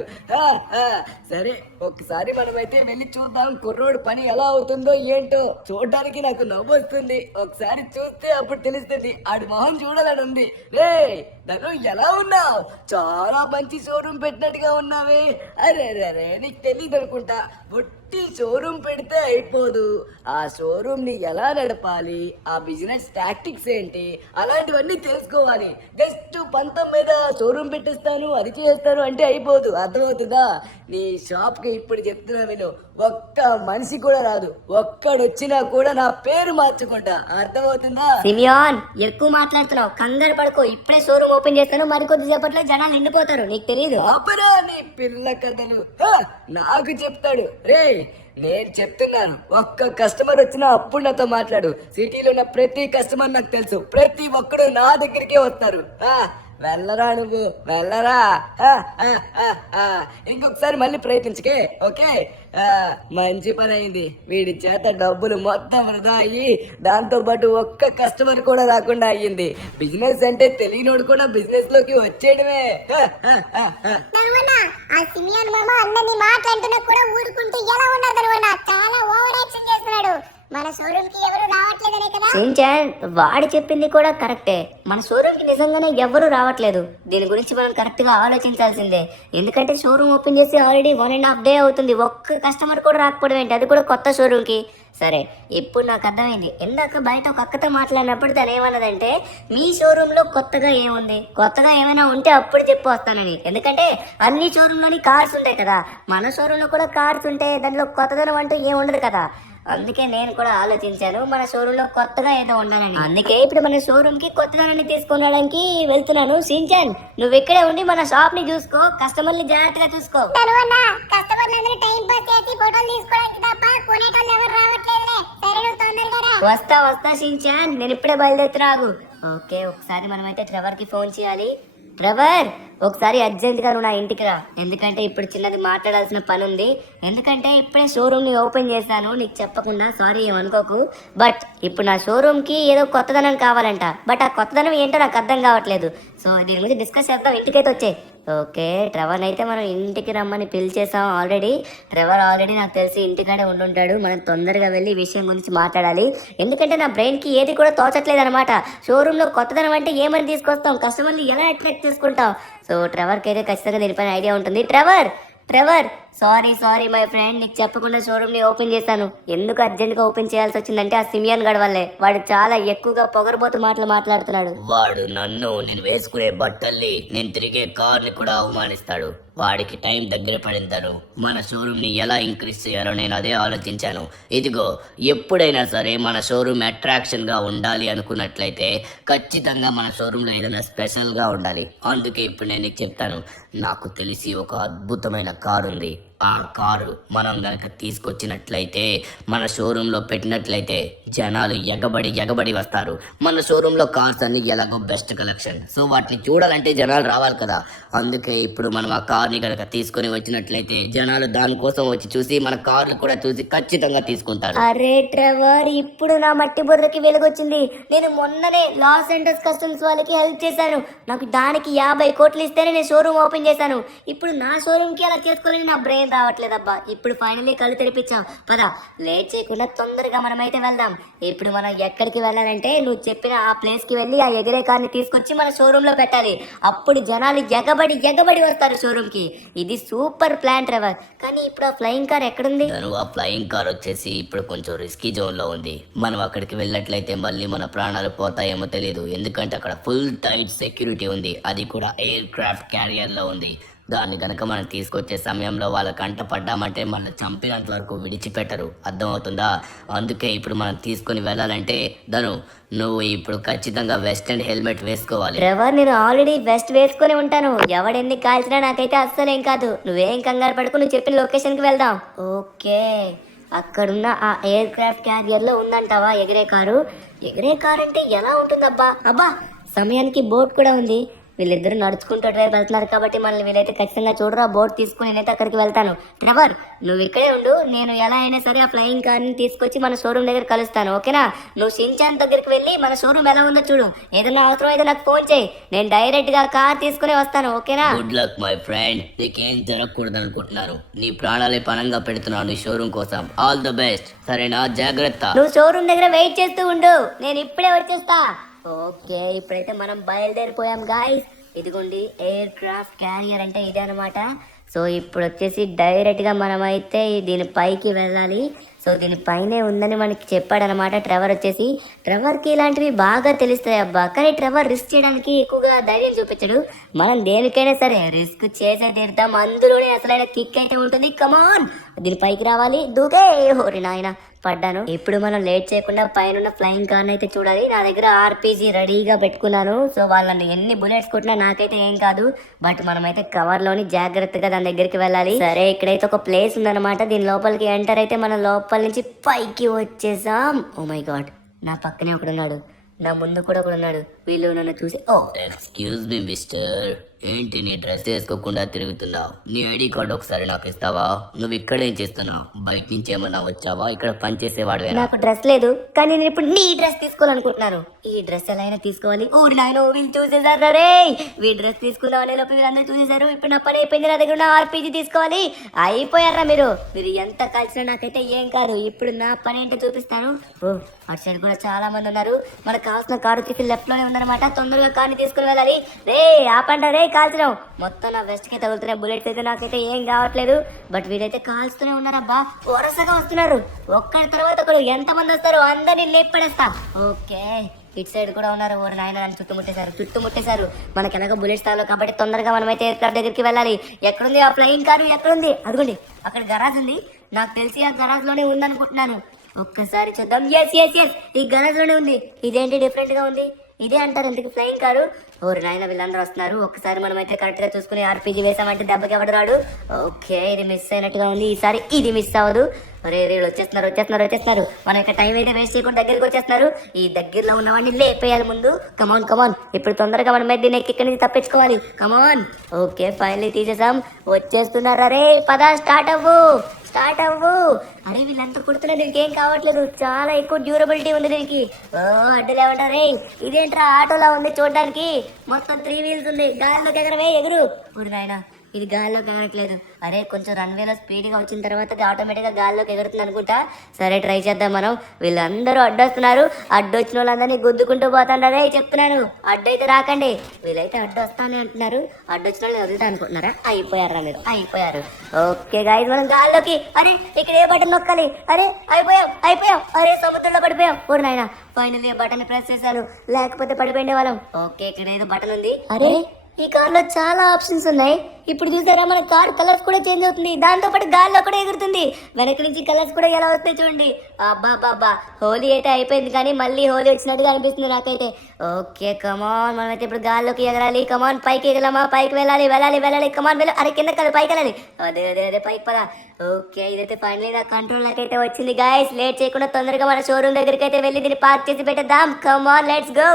సరే, ఒకసారి మనమైతే వెళ్ళి చూద్దాం కుర్రోడు పని ఎలా అవుతుందో ఏంటో. చూడడానికి నాకు నవ్వు వస్తుంది, ఒకసారి చూస్తే అప్పుడు తెలుస్తుంది. ఆడి మొహం చూడాలని ఉంది. రే నన్ను, ఎలా ఉన్నావు? చాలా మంచి షోరూమ్ పెట్టినట్టుగా ఉన్నావే. అరే, నీకు తెలియదు అనుకుంటా. ఒట్టి షోరూమ్ పెడితే అయిపోదు, ఆ షోరూమ్ ని ఎలా నడపాలి, ఆ బిజినెస్ టాక్టిక్స్ ఏంటి, అలాంటివన్నీ తెలుసుకోవాలి. జస్ట్ 19 మీద షోరూమ్ పెట్టేస్తాను, అది చేస్తాను అంటే అయిపోదు, అర్థమవుతుందా? నీ షాప్ కి ఇప్పుడు చెప్తున్నా విను, ఒక్క మనిషి కూడా రాదు. ఒక్కడు వచ్చినా కూడా నా పేరు మార్చుకుంటా, అర్థమవుతుందా? సిమియాన్, ఎక్కువ మాట్లాడుతున్నావు, కంగారు పడుకో. ఇప్పుడే షోరూమ్ ఓపెన్ చేస్తాను, మరికొద్ది సేపట్లో జనాలు నిండిపోతారు, నీకు తెలియదు. అపరా నీ పిల్ల కథలు నాకు చెప్తాడు. రే, నేను చెప్తున్నాను, ఒక్క కస్టమర్ వచ్చినా అప్పుడు నాతో మాట్లాడు. సిటీలో ఉన్న ప్రతి కస్టమర్ నాకు తెలుసు, ప్రతి ఒక్కడు నా దగ్గరికే వస్తారు. వెళ్ళరా నువ్వు, వెళ్ళరా. ఇంకొకసారి మళ్ళీ ప్రయత్నించకే, ఓకే? మంచి పని అయింది. వీడి చేత డబ్బులు మొత్తం వృధా అయ్యి దాంతో పాటు ఒక్క కస్టమర్ కూడా రాకుండా అయ్యింది. బిజినెస్ అంటే తెలియనోడు కూడా బిజినెస్ లోకి వచ్చేయడమే. ఆ సిమియన్ మామ అన్నని మాట్లాడుతున్నా కూడా ఊరుకుంటూ ఎలా ఉన్నారు? చాలా ఓవర్ యాక్షన్ చేస్తున్నాడు. మన షోరూమ్ కి ఎవరు రావట్లేదనే కదా. సించాన్ వాడు చెప్పింది కూడా కరెక్టే. మన షోరూమ్ కి నిజంగానే ఎవరు రావట్లేదు. దీని గురించి మనం కరెక్ట్ గా ఆలోచించాల్సిందే. ఎందుకంటే షోరూమ్ ఓపెన్ చేసి ఆల్రెడీ 1.5 డే అవుతుంది. ఒక్క కస్టమర్ కూడా రాకపోవడం ఏంటి, అది కూడా కొత్త షోరూమ్ కి. సరే ఇప్పుడు నాకు అర్థమైంది. ఇందాక బయట ఒక అక్కతో మాట్లాడినప్పుడు తను ఏమన్నదంటే మీ షోరూమ్ లో కొత్తగా ఏముంది, కొత్తగా ఏమైనా ఉంటే అప్పుడు చెప్పు వస్తానని. ఎందుకంటే అన్ని షోరూమ్ లోని కార్స్ ఉంటాయి కదా, మన షోరూమ్ లో కూడా కార్స్ ఉంటాయి, దాంట్లో కొత్తదనం అంటూ ఏం ఉండదు కదా. అందుకే నేను కూడా ఆలోచించాను మన షోరూమ్ లో కొత్తగా ఏదో ఉండాలని. అందుకే ఇప్పుడు మన షోరూమ్ కి కొత్తదనాన్ని తీసుకురావడానికి వెళ్తున్నాను. సించాన్ నువ్వు ఇక్కడే ఉండి మన షాప్ ని చూసుకో, కస్టమర్ని జాగ్రత్తగా చూసుకో. తరువాత కస్టమర్లు అందరూ టైం పాస్ చేసి ఫోటోలు తీసుకోవడానికి తప్ప కొనేటోళ్ళు ఎవరు రావట్లేదులే. సరే నువ్వు తొందరగా రా. వస్తా సించాన్, నేను ఇప్పుడే బయలుదేరుతున్నాగు. ఓకే ఒకసారి మనమైతే ట్రెవర్ కి ఫోన్ చేయాలి. ట్రెవర్ ఒకసారి అర్జెంట్ గా నువ్వు నా ఇంటికి రా. ఎందుకంటే ఇప్పుడు చిన్నది మాట్లాడాల్సిన పని ఉంది. ఎందుకంటే ఇప్పుడే షోరూమ్ ని ఓపెన్ చేశాను నీకు చెప్పకుండా, సారీ ఏమనుకోకు. బట్ ఇప్పుడు నా షోరూమ్ కి ఏదో కొత్తదనం కావాలంట. బట్ ఆ కొత్తదనం ఏంటో నాకు అర్థం కావట్లేదు. సో దీని గురించి డిస్కస్ చేద్దాం, ఇంటికైతే వచ్చే. ఓకే ట్రెవర్ అయితే మనం ఇంటికి రమ్మని పిలిచేసాం ఆల్రెడీ. ట్రెవర్ ఆల్రెడీ నాకు తెలిసి ఇంటికాడే ఉండుంటాడు. మనం తొందరగా వెళ్ళి విషయం గురించి మాట్లాడాలి. ఎందుకంటే నా బ్రెయిన్కి ఏది కూడా తోచట్లేదు అనమాట. షోరూంలో కొత్తదనం అంటే ఏమని తీసుకొస్తాం, కస్టమర్ని ఎలా అట్రాక్ట్ చేసుకుంటాం. సో ట్రెవర్కి అయితే ఖచ్చితంగా దీనిపైన ఐడియా ఉంటుంది. ట్రెవర్ సారీ మై ఫ్రెండ్, నీకు చెప్పకుండా షోరూమ్ ని ఓపెన్ చేశాను. ఎందుకు అర్జెంట్ గా ఓపెన్ చేయాల్సి వచ్చిందంటే ఆ సిమియన్ గడ్ వల్లే. వాడు చాలా ఎక్కువగా పొగరబోతు మాటలు మాట్లాడుతున్నాడు. వాడు నన్ను, నేను వేసుకునే బట్టల్ని, నేను తిరిగే కార్ని కూడా అవమానిస్తాడు. వాడికి టైం దగ్గర పడిందను మన షోరూమ్ని ఎలా ఇంక్రీజ్ చేయాలో నేను అదే ఆలోచించాను. ఇదిగో ఎప్పుడైనా సరే మన షోరూమ్ అట్రాక్షన్గా ఉండాలి అనుకున్నట్లయితే ఖచ్చితంగా మన షోరూంలో ఏదైనా స్పెషల్గా ఉండాలి. అందుకే ఇప్పుడు నేను నీకు చెప్తాను. నాకు తెలిసి ఒక అద్భుతమైన కారు ఉంది. ఆ కారు మనం గనక తీసుకొచ్చినట్లయితే, మన షోరూంలో పెట్టినట్లయితే జనాలు ఎగబడి వస్తారు. మన షోరూంలో కార్స్ అన్ని ఎలాగో బెస్ట్ కలెక్షన్. సో వాటిని చూడాలంటే జనాలు రావాలి కదా. అందుకే ఇప్పుడు మనం ఆ కార్ని కనుక తీసుకొని వచ్చినట్లయితే జనాలు దానికోసం వచ్చి చూసి మన కార్లు కూడా చూసి ఖచ్చితంగా తీసుకుంటారు. అరే ట్రెవర్, ఇప్పుడు నా మట్టి బుర్రకి వెలుగొచ్చింది. నేను మొన్ననే లాస్ ఏంజల్స్ కస్టమ్స్ వాళ్ళకి హెల్ప్ చేశాను. నాకు దానికి 50 కోట్లు ఇస్తేనే నేను షోరూమ్ ఓపెన్ చేశాను. ఇప్పుడు నా షోరూమ్కి అలా చేసుకోవాలని నా బ్రెయిన్ రావట్లేదబ్బా. ఇప్పుడు ఫైనల్లీ కళ్ళు తెరిపించాం. పద లేట్ చేయకుండా తొందరగా మనమైతే వెళ్దాం. ఇప్పుడు మనం ఎక్కడికి వెళ్ళాలంటే నువ్వు చెప్పిన ఆ ప్లేస్ కి వెళ్ళి ఆ ఎగిరే కార్ని తీసుకొచ్చి మన షోరూమ్ లో పెట్టాలి. అప్పుడు జనాలు ఎగబడి వస్తారు షోరూమ్ కి. ఇది సూపర్ ప్లాన్ ట్రెవర్. కానీ ఇప్పుడు ఆ ఫ్లయింగ్ కార్ ఎక్కడుంది? ఆ ఫ్లయింగ్ కార్ వచ్చేసి ఇప్పుడు కొంచెం రిస్కీ జోన్ లో ఉంది. మనం అక్కడికి వెళ్ళినట్లయితే మళ్ళీ మన ప్రాణాలు పోతాయేమో తెలియదు. ఎందుకంటే అక్కడ ఫుల్ టైట్ సెక్యూరిటీ ఉంది. అది కూడా ఎయిర్ క్రాఫ్ట్ క్యారియర్ లో ఉంది. దాన్ని కనుక మనం తీసుకొచ్చే సమయంలో వాళ్ళ కంట పడ్డామంటే మన చంపినంత వరకు విడిచిపెట్టరు. అర్థమవుతుందా? అందుకే ఇప్పుడు మనం తీసుకొని వెళ్ళాలంటే నువ్వు ఇప్పుడు ఖచ్చితంగా వెస్ట్ అండ్ హెల్మెట్ వేసుకోవాలి. ట్రెవర్ నేను ఆల్రెడీ వెస్ట్ వేసుకొని ఉంటాను. ఎవడెన్ని కాల్చినా నాకైతే అస్సలేం కాదు. నువ్వేం కంగారు పడుకో, నువ్వు చెప్పిన లొకేషన్ కి వెళ్దాం. ఓకే అక్కడున్న ఆ ఎయిర్ క్రాఫ్ట్ క్యారియర్ లో ఉందంటావా ఎగిరే కారు? ఎగిరే కారు అంటే ఎలా ఉంటుందబ్బా? అబ్బా సమయానికి బోట్ కూడా ఉంది. వీళ్ళిద్దరు నడుచుకుంటూ డ్రైవ్ వెళ్తున్నారు కాబట్టి మనల్ని వీలైతే ఖచ్చితంగా చూడరా. బోట్ తీసుకుని నేనైతే అక్కడికి వెళ్తాను. ట్రెవర్ నువ్వు ఇక్కడే ఉండు. నేను ఎలా అయినా సరే ఆ ఫ్లయింగ్ కార్ని తీసుకొచ్చి మన షోరూమ్ దగ్గర కలుస్తాను. ఓకేనా? నువ్వు షిన్చాన్ దగ్గరికి వెళ్ళి మన షోరూమ్ ఎలా ఉందో చూడు. ఏదైనా అవసరం అయితే నాకు ఫోన్ చేయి. నేను డైరెక్ట్ గా కార్ తీసుకుని వస్తాను. ఓకేనా? Good luck my friend. నీకేం జరగకూడదు అనుకుంటున్నాను. నీ ప్రాణాలే పనంగా పెడుతున్నాను ఈ షోరూమ్ కోసం. All the best. సరేనా? జాగ్రత్త. నువ్వు షోరూమ్ దగ్గర వెయిట్ చేస్తూ ఉండు, నేను ఇప్పుడే వచ్చేస్తా. ఓకే ఇప్పుడైతే మనం బయలుదేరిపోయాం గాయ్స్. ఇదిగోండి ఎయిర్ క్రాఫ్ట్ క్యారియర్ అంటే ఇదే అనమాట. సో ఇప్పుడు వచ్చేసి డైరెక్ట్గా మనమైతే దీని పైకి వెళ్ళాలి. సో దీనిపైనే ఉందని మనకి చెప్పాడనమాట ట్రెవర్ వచ్చేసి. ట్రెవర్కి ఇలాంటివి బాగా తెలుస్తాయి అబ్బా. కానీ ట్రెవర్ రిస్క్ చేయడానికి ఎక్కువగా ధైర్యం చూపించడు. మనం దేనికైనా సరే రిస్క్ చేసే తీరుతాం. అందులోనే అసలైన కిక్ అయితే ఉంటుంది. కమాన్ దీని పైకి రావాలి. దూకే. ఓరి నాయన పడ్డాను. ఇప్పుడు మనం లేట్ చేయకుండా పైన ఫ్లయింగ్ కార్ అయితే చూడాలి. నా దగ్గర ఆర్పీజీ రెడీగా పెట్టుకున్నాను. సో వాళ్ళని ఎన్ని బుల్లెట్స్ కొట్టినా నాకైతే ఏం కాదు. బట్ మనమైతే కవర్ లోని జాగ్రత్తగా దాని దగ్గరికి వెళ్ళాలి. సరే ఇక్కడైతే ఒక ప్లేస్ ఉందన్నమాట. దీని లోపలికి ఎంటర్ అయితే మనం లోపల నుంచి పైకి వచ్చేసాం. ఓ మై గాడ్, నా పక్కనే ఒకడున్నాడు, నా ముందు కూడా ఒకడున్నాడు. వీళ్ళు నన్ను చూసి ఎక్స్క్యూజ్ మీ మిస్టర్, ఏంటి నీ డ్రెస్ వేసుకోకుండా తిరుగుతున్నావు? నీ ఐడి కార్డు ఒకసారి నాకు ఇస్తావా? నువ్వు ఇక్కడ ఏం చేస్తున్నావు? బయట నుంచి ఏమన్నా వచ్చావా? ఇక్కడ పని చేసేవాడు. నాకు డ్రెస్ లేదు, కానీ నేను ఇప్పుడు నీ డ్రెస్ తీసుకోవాలనుకుంటున్నాను. ఈ డ్రెస్ ఎలా అయినా తీసుకోవాలి. ఊరి నాయన వీళ్ళు చూసేసారు రే, వీ డ్రెస్ తీసుకుందామని లోపు వీళ్ళందరూ చూసేసారు. ఇప్పుడు నా పని అయిపోయింది, నా దగ్గర ఉన్న ఆర్పీజీ తీసుకోవాలి. అయిపోయారా మీరు ఎంత కలిసినా నాకైతే ఏం కాదు. ఇప్పుడు నా పని ఏంటో చూపిస్తాను. ఓ అటు సైడ్ కూడా చాలా మంది ఉన్నారు. మనకు కావాల్సిన కారు వచ్చి లెఫ్ట్ లోనే ఉందన్నమాట. తొందరగా కార్ని తీసుకుని వెళ్ళాలి. రే ఆపండి రే, కాల్చడం మొత్తం నా వెస్ట్ కి తగులుతున్నాయి. బుల్లెట్స్ అయితే నాకైతే ఏం కావట్లేదు, బట్ వీడైతే కాల్స్తూనే ఉన్నారబ్బా. వరుసగా వస్తున్నారు, ఒక్కడి తర్వాత ఒకడు. ఎంతమంది వస్తారు అందరినీ లేపడేస్తా. ఓకే ఇటు సైడ్ కూడా ఉన్నారు. ఓరి నాయన నన్ను చుట్టుముట్టేశారు. మనకి ఎలాగో బుల్లెట్స్ తాలో కాబట్టి తొందరగా మనమైతే ఎయిర్క్రాఫ్ట్ దగ్గరికి వెళ్ళాలి. ఎక్కడుంది ఆ ఫ్లయింగ్ కారు? ఎక్కడుంది? అదిగోండి అక్కడ గరాజ్ ఉంది. నాకు తెలిసి ఆ గరాజ్ లోనే ఉందనుకుంటున్నాను. ఒక్కసారి చూద్దాం. ఎస్ ఎస్ ఎస్ ఈ గరాజ్ లోనే ఉంది. ఇదేంటి డిఫరెంట్ గా ఉంది? ఇదే అంటారు ఇంతకి ఫ్లయింగ్ కారు. ఓరి నాయన వీళ్ళందరూ వస్తున్నారు. ఒక్కసారి మనం అయితే కరెక్ట్ గా చూసుకుని ఆర్పీజీ వేసామంటే దెబ్బకి ఎవడు రాడు. ఓకే ఇది మిస్ అయినట్టుగా ఉంది. ఈసారి ఇది మిస్ అవ్వదు. అరే వీళ్ళు వచ్చేస్తున్నారు. మనం ఇక్కడ టైం అయితే వేస్ట్ చేయకుండా దగ్గరికి వచ్చేస్తున్నారు. ఈ దగ్గరలో ఉన్నవాడిని లేపేయాలి ముందు. కమాన్ ఇప్పుడు తొందరగా మనం దీన్ని ఇక్కడి నుంచి తప్పించుకోవాలి. కమాన్. ఓకే ఫైనల్లీ తీసేసాం. వచ్చేస్తున్నారు. అరే పద స్టార్ట్ అవ్వు. అరే వీళ్ళంతా కుడుతున్నా దీనికి ఏం కావట్లేదు. చాలా ఎక్కువ డ్యూరబిలిటీ ఉంది దీనికి. అడ్డులు ఏమంటారే, ఇదేంట్రా ఆటోలా ఉంది చూడడానికి. మొత్తం 3 వీల్స్ ఉంది. గాలిలోకి ఎగరవే, ఎగురు. ఊరి నాయన ఇది గాల్లోకి ఎగరట్లేదు. అరే కొంచెం రన్వేలో స్పీడ్గా వచ్చిన తర్వాత అది ఆటోమేటిక్గా గాల్లోకి ఎగురుతుంది అనుకుంటా. సరే ట్రై చేద్దాం మనం. వీళ్ళందరూ అడ్డొస్తున్నారు. అడ్డొచ్చిన వాళ్ళందరినీ గుద్దుకుంటూ పోతాండారే చెప్తున్నాను. అడ్డైతే రాకండి. వీళ్ళైతే అడ్డొస్తానే అంటున్నారు. అడ్డొచ్చిన వాళ్ళు వదులుతా అనుకుంటున్నారా? అయిపోయారా మీరు? అయిపోయారు. ఓకే గాయ్స్ మనం గాల్లోకి. అరే ఇక్కడ ఏ బటన్ నొక్కాలి? అరే అయిపోయాం. అరే సముద్రంలో పడిపోయాం. ఓరి నాయన ఫైనల్లీ బటన్ ప్రెస్ చేశాను, లేకపోతే పడిపోయిండే వాళ్ళం. ఓకే ఇక్కడ ఏదో బటన్ ఉంది. అరే ఈ కార్ లో చాలా ఆప్షన్స్ ఉన్నాయి. ఇప్పుడు చూసారా మన కార్ కలర్స్ కూడా చేంజ్ అవుతుంది. దాంతో పాటు గాల్లో కూడా ఎగురుతుంది. వెనక నుంచి కలర్స్ కూడా ఎలా వస్తాయి చూడండి. అబ్బా హోలీ అయితే అయిపోయింది, కానీ మళ్ళీ హోలీ వచ్చినట్టుగా అనిపిస్తుంది నాకైతే. ఓకే కమాన్ మనమైతే ఇప్పుడు గాల్లోకి ఎగరాలి. కమాన్ పైకి ఎగలమా? పైకి వెళ్ళాలి. కమాన్ వెళ్ళి. అరే కింద కాదు పైకి వెళ్ళాలి. అదే పైకి పదా. ఓకే ఇదైతే ఫైనలీ నా కంట్రోల్ నాకైతే వచ్చింది గాయస్. లేట్ చేయకుండా తొందరగా మన షోరూమ్ దగ్గరికి అయితే వెళ్ళి దీన్ని పార్క్ చేసి పెట్టేద్దాం. Come on let's go.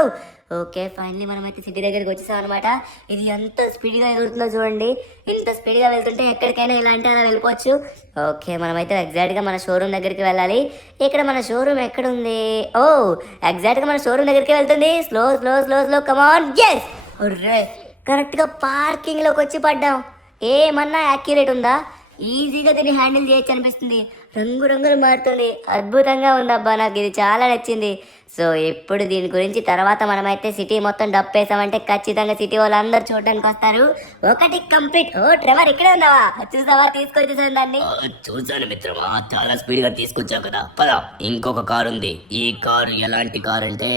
Okay finally మనమైతే సిటీ దగ్గరికి వచ్చేసాం అనమాట. ఇది ఎంత స్పీడ్గా ఎగురుతుందో చూడండి. ఇంత స్పీడ్గా వెళ్తుంటే ఎక్కడికైనా ఇలా అంటే అలా వెళ్ళిపోవచ్చు. ఓకే మనమైతే ఎగ్జాక్ట్గా మన షోరూమ్ దగ్గరికి వెళ్ళాలి. ఇక్కడ మన షోరూమ్ ఎక్కడ ఉంది? ఓ ఎగ్జాక్ట్గా మన షోరూమ్ దగ్గరికి వెళ్తుంది. స్లో కమాన్. ఎస్ కరెక్ట్గా పార్కింగ్లోకి వచ్చి పడ్డాం. ఏమన్నా యాక్యురేట్ ఉందా? ఈజీగా దీన్ని హ్యాండిల్ చేయొచ్చు అనిపిస్తుంది. రంగులు మారుతుంది. అద్భుతంగా ఉందబ్బా, నాకు ఇది చాలా నచ్చింది. సో ఇప్పుడు దీని గురించి తర్వాత మనమైతే సిటీ మొత్తం డప్పేసామంటే ఖచ్చితంగా సిటీ వాళ్ళందరూ చూడడానికి వస్తారు. ఒకటి కంప్లీట్. ఓ ట్రెవర్ ఇక్కడే ఉన్నావా? చూసావా తీసుకొచ్చేసాను దాన్ని. చూసాను మిత్రమా, చాలా స్పీడ్ గా తీసుకొచ్చావు కదా. పద ఇంకొక కారు ఉంది. ఈ కారు ఎలాంటి కార్ అంటే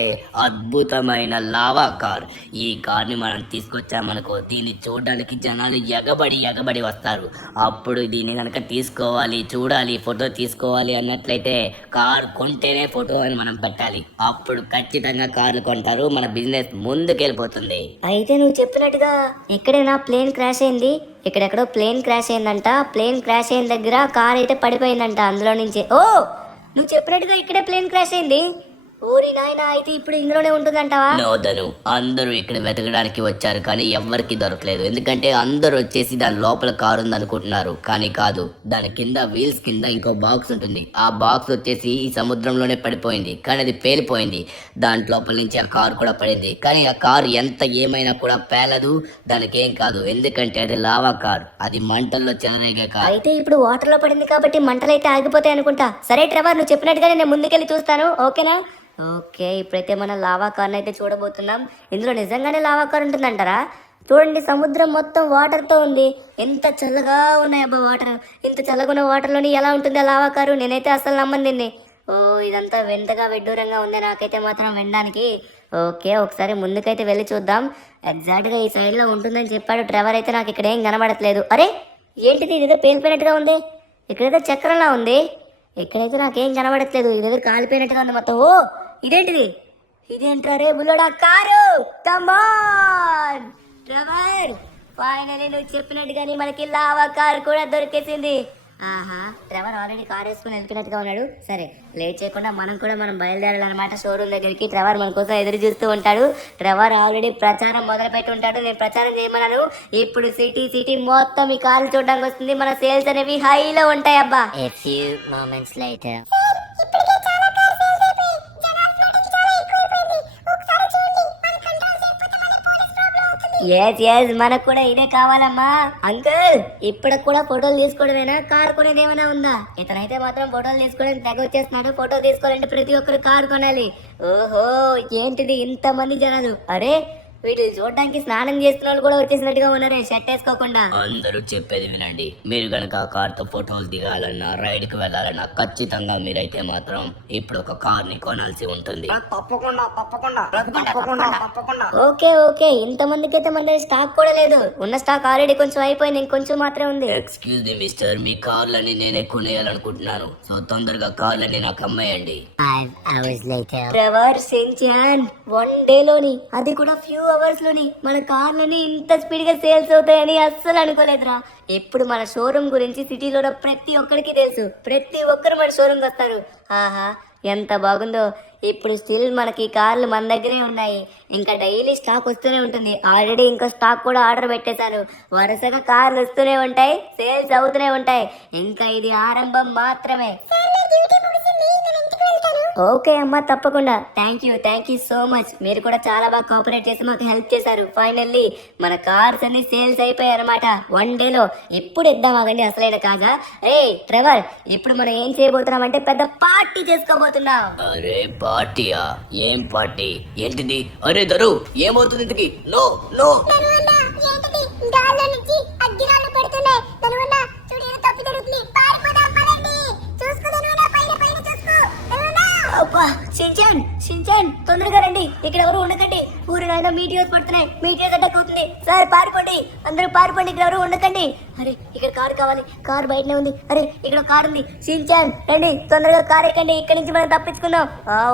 అద్భుతమైన లావా కార్. ఈ కార్ ని మనం తీసుకొచ్చామనుకో, దీన్ని చూడడానికి జనాలు ఎగబడి వస్తారు. అప్పుడు దీన్ని కనుక తీసుకోవాలి, చూడాలి, ఫోటో తీసుకోవాలి అన్నట్లయితే కార్ కొంటేనే ఫోటో అని మనం పెట్టాలి. అప్పుడు ఖచ్చితంగా కార్లు కొంటారు, మన బిజినెస్ ముందుకెళ్ళిపోతుంది. అయితే నువ్వు చెప్పినట్టుగా ఎక్కడైనా ప్లేన్ క్రాష్ అయింది. ఇక్కడెక్కడో ప్లేన్ క్రాష్ అయిందంట. ప్లేన్ క్రాష్ అయిన దగ్గర కార్ అయితే పడిపోయిందంట అందులో నుంచి. ఓ నువ్వు చెప్పినట్టుగా ఇక్కడే ప్లేన్ క్రాష్ అయింది. ఊరి నాయన అయితే ఇప్పుడు ఇందులోనే ఉంటుందంటావా? నోదను అందరూ ఇక్కడ వెతకడానికి వచ్చారు, కానీ ఎవ్వరికి దొరకలేదు. ఎందుకంటే అందరూ వచ్చేసి దాని లోపల కారు ఉంది అనుకుంటున్నారు, కానీ కాదు. దాని కింద వీల్స్ కింద ఇంకో బాక్స్ ఉంటుంది. ఆ బాక్స్ వచ్చేసి ఈ సముద్రంలోనే పడిపోయింది, కానీ అది పేలిపోయింది. దాని లోపల నుంచి ఆ కారు కూడా పడింది, కానీ ఆ కారు ఎంత ఏమైనా కూడా పేలదు. దానికి ఏం కాదు, ఎందుకంటే అది లావా కారు. అది మంటల్లో చెలరేగే కారు. అయితే ఇప్పుడు వాటర్ లో పడింది కాబట్టి మంటలు అయితే ఆగిపోతాయి అనుకుంటా. సరే ట్రెవర్ నువ్వు చెప్పినట్టుగానే నేను ముందుకెళ్ళి చూస్తాను. ఓకేనా? ఓకే ఇప్పుడైతే మనం లావా కార్ని అయితే చూడబోతున్నాం. ఇందులో నిజంగానే లావా కార్ ఉంటుందంటారా? చూడండి సముద్రం మొత్తం వాటర్తో ఉంది. ఎంత చల్లగా ఉన్నాయి అబ్బా వాటర్. ఇంత చల్లగా ఉన్న వాటర్లోని ఎలా ఉంటుంది ఆ లావా కారు? నేనైతే అసలు నమ్మను దీన్ని. ఓ ఇదంతా వింతగా విడ్డూరంగా ఉంది నాకైతే మాత్రం వినడానికి. ఓకే ఒకసారి ముందుకైతే వెళ్ళి చూద్దాం. ఎగ్జాక్ట్గా ఈ సైడ్లో ఉంటుందని చెప్పాడు డ్రైవర్. అయితే నాకు ఇక్కడ ఏం కనబడట్లేదు. అరే ఏంటిది? ఇదేదో పేలిపోయినట్టుగా ఉంది. ఇక్కడేదో చక్రంలా ఉంది. ఇక్కడైతే నాకేం కనబడట్లేదు. ఇదేదో కాలిపోయినట్టుగా ఉంది మొత్తం. ఓ ఇదేంటిది? ఇదేంట్రా రే బుల్లోడా కారు? కమాన్ డ్రైవర్, ఫైనలీ నువ్వు చెప్పినట్టుగానే మనకి లావా కారు కూడా దొరికేసింది. ఆహా, ట్రెవర్ ఆల్రెడీ కార్ వేసుకుని వెళ్తున్నట్టుగా ఉన్నాడు. సరే, లేట్ చేయకుండా మనం బయలుదేరాలన్నమాట షోరూమ్ దగ్గరికి. ట్రెవర్ మన కోసం ఎదురు చూస్తూ ఉంటాడు. ట్రెవర్ ఆల్రెడీ ప్రచారం మొదలు పెట్టి ఉంటాడు. నేను ప్రచారం చేయమన్నాను. ఇప్పుడు సిటీ మొత్తం ఈ కార్లు చూడడానికి వస్తుంది. మన సేల్స్ అనేవి హైలో ఉంటాయి అబ్బా. A few moments later. ఇప్పటికే చాలా కార్ సేల్స్ అయిపోయి జనాలు ఫ్లోటింగ్ చాలా ఎక్కువైపోయింది. ఒకసారి చూడండి మన కంట్రోల్ చేయకపోతే మళ్ళీ పోలీస్ ప్రాబ్లం అవుతుంది. ఎస్ మనకు కూడా ఇదే కావాలమ్మా. అంకుల్ ఇప్పటికి కూడా ఫోటోలు తీసుకోవడమేనా? కార్ కొనేది ఏమైనా ఉందా? ఇతనైతే మాత్రం ఫోటోలు తీసుకోవడానికి తెగ వచ్చేస్తున్నాడు. ఫోటో తీసుకోవాలంటే ప్రతి ఒక్కరు కార్ కొనాలి. ఓహో, ఏంటిది ఇంతమంది జనాలు? అరే, వీటిని చూడడానికి స్నానం చేస్తున్న వాళ్ళు కూడా వచ్చేసినట్టుగా ఉన్నారే షర్ట్ వేసుకోకుండా. అందరూ చెప్పేది వినండి. మీరు గనక ఆ కార్తో ఫోటోలు దిగాలన్నా రైడ్కి వెళ్ళాలన్నా ఖచ్చితంగా మీరైతే మాత్రం ఇప్పుడు ఒక కార్ని కొనాల్సి ఉంటుంది. ఓకే, ఇంతమందికి అయితే మన దగ్గర స్టాక్ కూడా లేదు. ఉన్న స్టాక్ ఆల్రెడీ కొంచెం అయిపోయింది, ఇంకొంచెం మాత్రమే ఉంది. ఎక్స్క్యూజ్ ది మిస్టర్, మీ కార్లని నేనే కొనేయాలనుకుంటున్నాను. సో తొందరగా కార్లని నాకు అమ్మేయండి. 5 hours later. ట్రెవర్ సెంచాన్ 1 డేలోని, అది కూడా ఫ్యూ అవర్స్ లోని మన కార్లని ఇంత స్పీడ్ గా సేల్స్ అవుతాయని అస్సలు అనుకోలేదురా. ఇప్పుడు మన షోరూమ్ గురించి సిటీలో ప్రతి ఒక్కరికి తెలుసు. ప్రతి ఒక్కరు మన షోరూమ్ వస్తారు. ఆహా, ఎంత బాగుందో. ఇప్పుడు స్టిల్ మనకి కార్లు మన దగ్గరే ఉన్నాయి. ఇంకా డైలీ స్టాక్ వస్తూనే ఉంటుంది. ఆల్రెడీ ఇంకా స్టాక్ కూడా ఆర్డర్ పెట్టేశాను. వరుసగా కార్లు వస్తూనే ఉంటాయి, సేల్స్ అవుతూనే ఉంటాయి. ఇంకా ఇది ఆరంభం మాత్రమే. ఓకే అమ్మా, తప్పకుండా. Thank you so much. మీరు కూడా చాలా బాగా కోఆపరేట్ చేసి మాకు హెల్ప్ చేశారు. ఫైనల్లీ మన కార్స్ అన్ని సేల్స్ అయిపోయాయి అనమాట 1 డేలో. ఇప్పుడు ఇద్దాం ఆగండి అసలైన కాజా. రే ట్రెవర్, ఇప్పుడు మనం ఏం చేయబోతున్నాం అంటే పెద్ద పార్టీ చేసుకోబోతున్నాం. అరే పార్టీయా? ఏం పార్టీ? ఏంటిది? అరే దరు, ఏమవుతుంది ఇంతకి? No no. దరువన్న, ఏంటిది? గాల్లో నుంచి అగ్గిరాళ్ళు పడుతున్నాయి. దరువన్న, చూడు ఏదో తప్పు జరుగుతుంది. పారిపోదాం పదండి. చూసుకో దరువన్న, పైన చూసుకో. దరువన్న, అబ్బా, షించాన్ తొందరగా రండి. ఇక్కడ ఎవరు ఉండకండి. ఊరి నాయన మీటియోస్ పడుతున్నాయి. మీటియోస్ అటాక్ అవుతుంది. సార్ పారిపోండి, అందరూ పారిపోండి. ఇక్కడ ఎవరు ఉండకండి. అరే, ఇక్కడ కార్ కావాలి. కార్ బయటనే ఉంది. అరే, ఇక్కడ కార్ ఉంది. షించాన్ రండి, తొందరగా కార్ ఎక్కండి. ఇక్కడి నుంచి మనం తప్పించుకుందాం.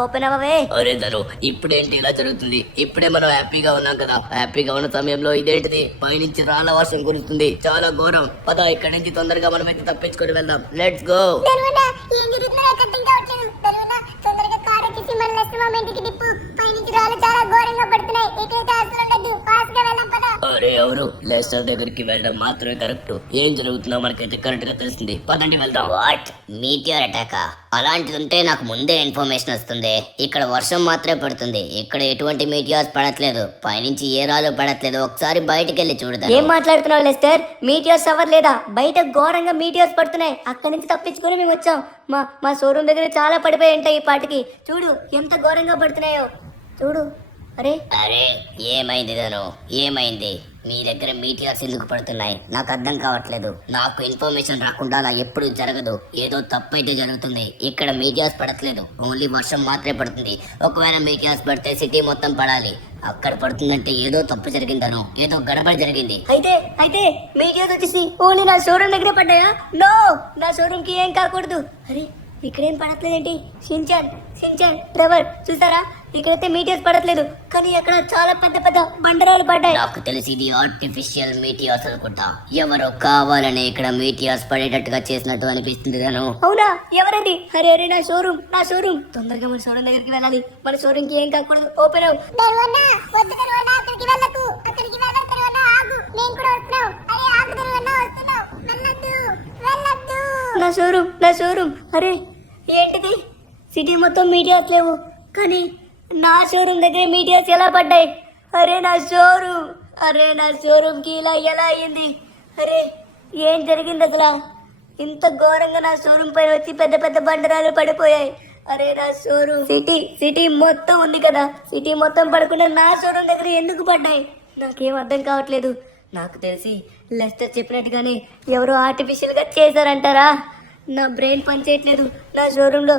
ఓపెన్ అవ్వవే. అరే దరు, ఇప్పుడేంటి ఇలా జరుగుతుంది? ఇప్పుడే మనం హ్యాపీగా ఉన్నాం కదా. హ్యాపీగా ఉన్న సమయంలో ఇదేంటిది? పైనుంచి రాళ్ళ వర్షం కురుస్తుంది. చాలా ఘోరం. పద, ఇక్కడి నుంచి తొందరగా మనం అయితే తప్పించుకొని వెళ్దాం. Let's go. దరువన్న, ఏం జరుగుతుందో నాకు అర్థం కావట్లేదు. దరువన్న, తొందరగా కార్ వచ్చేసి మన నెక్స్ట్ మూమెంట్ కి తిప్పు. పైనుంచి రాళ్ళు చాలా ఘోరంగా పడుతున్నాయి. ఇట్లయితే అసలు ఉండద్దు. ఫాస్ట్ గా వెళ్దాం పద. అరే ఎవరు? లెస్టర్ దగ్గరికి వెళ్ళడం మాత్రమే కరెక్ట్. ఏం జరుగుతుందో మనకైతే కరెక్ట్ గా తెలుస్తుంది. పదండి వెళ్దాం. వాట్? మీటియర్ అటాకా? అలాంటిది ఉంటే నాకు ముందే ఇన్ఫర్మేషన్ వస్తుంది. ఇక్కడ వర్షం మాత్రమే పడుతుంది. ఇక్కడ ఎటువంటి మీటియార్స్ పడట్లేదు. పైనుంచి ఏ రాళ్ళు పడట్లేదు. ఒకసారి బయటికి వెళ్ళి చూడదా. ఏం మాట్లాడుతున్నావు లెస్టర్? మీటియోర్స్ అవర్ లేదా? బయట ఘోరంగా మీటియోర్స్ పడుతున్నాయి. అక్కడి నుంచి తప్పించుకొని మేము వచ్చాం. మా షోరూమ్ దగ్గర చాలా పడిపోయి ఉంటాయి. ఈ పాటికి చూడు ఎంత ఘోరంగా పడుతున్నాయో. చూడు. అరే అరే, ఏమైంది ధను? ఏమైంది? మీ దగ్గర మీటియార్స్ ఎందుకు పడుతున్నాయి? నాకు అర్థం కావట్లేదు. నాకు ఇన్ఫర్మేషన్ రాకుండా అలా ఎప్పుడు జరగదు. ఏదో తప్పు అయితే జరుగుతుంది. ఇక్కడ మీటియార్స్ పడట్లేదు. ఓన్లీ వర్షం మాత్రమే పడుతుంది. ఒకవేళ మీటియార్స్ పడితే సిటీ మొత్తం పడాలి. అక్కడ పడుతుందంటే ఏదో తప్పు జరిగిందను, ఏదో గడబడి జరిగింది. అయితే మీటియోర్స్ వచ్చేసి ఓన్లీ నా షోరూమ్ దగ్గరే పడ్డాయా? నో, నా షోరూమ్ కి ఏం కాకూడదు. అరే, ఇక్కడేం పడట్లేదేంటి? షించాన్ ట్రెవర్, చూసారా? ఇక్కడైతే మీటియోర్స్ పడట్లేదు, కానీ అక్కడ చాలా పెద్ద పెద్ద బండరాలు పడ్డాయి. నాకు తెలిసి ఇది ఆర్టిఫిషియల్ మీటియార్స్ అనుకుంటా. ఎవరో కావాలని ఇక్కడ మీటియార్స్ పడేటట్టుగా చేసినట్టు అనిపిస్తుంది ధను. అవునా? ఎవరండి? అరే, నా షోరూమ్ తొందరగా మన షోరూమ్ దగ్గరికి వెళ్ళాలి. మన షోరూమ్ కి ఏం కాకూడదు. ఓపెన్ అవ్వు. దరువన్న, వద్దు దరువన్న, అక్కడికి వెళ్ళకు. అక్కడికి వెళ్ళకు దరువన్న, ఆగు. నేను కూడా వస్తున్నావు. అరే ఆగు దరువన్న, వస్తున్నావు. వెళ్ళొద్దు. నా షోరూమ్. అరే, ఏంటిది? సిటీ మొత్తం మీటియార్స్ లేవు, కానీ నా షోరూమ్ దగ్గర మీటియార్స్ ఎలా పడ్డాయి? అరే నా షోరూమ్ కి ఇలా ఎలా అయ్యింది? అరే, ఏం జరిగింది అసలు? ఇంత ఘోరంగా నా షోరూమ్ పైన వచ్చి పెద్ద పెద్ద బండరాలు పడిపోయాయి. అరే నా షోరూమ్ సిటీ మొత్తం ఉంది కదా. సిటీ మొత్తం పడకుండా నా షోరూమ్ దగ్గర ఎందుకు పడ్డాయి? నాకేం అర్థం కావట్లేదు. నాకు తెలిసి లెస్టర్ చెప్పినట్టుగానే ఎవరో ఆర్టిఫిషియల్ గా చేశారంటారా? నా బ్రెయిన్ పనిచేయట్లేదు. నా షోరూంలో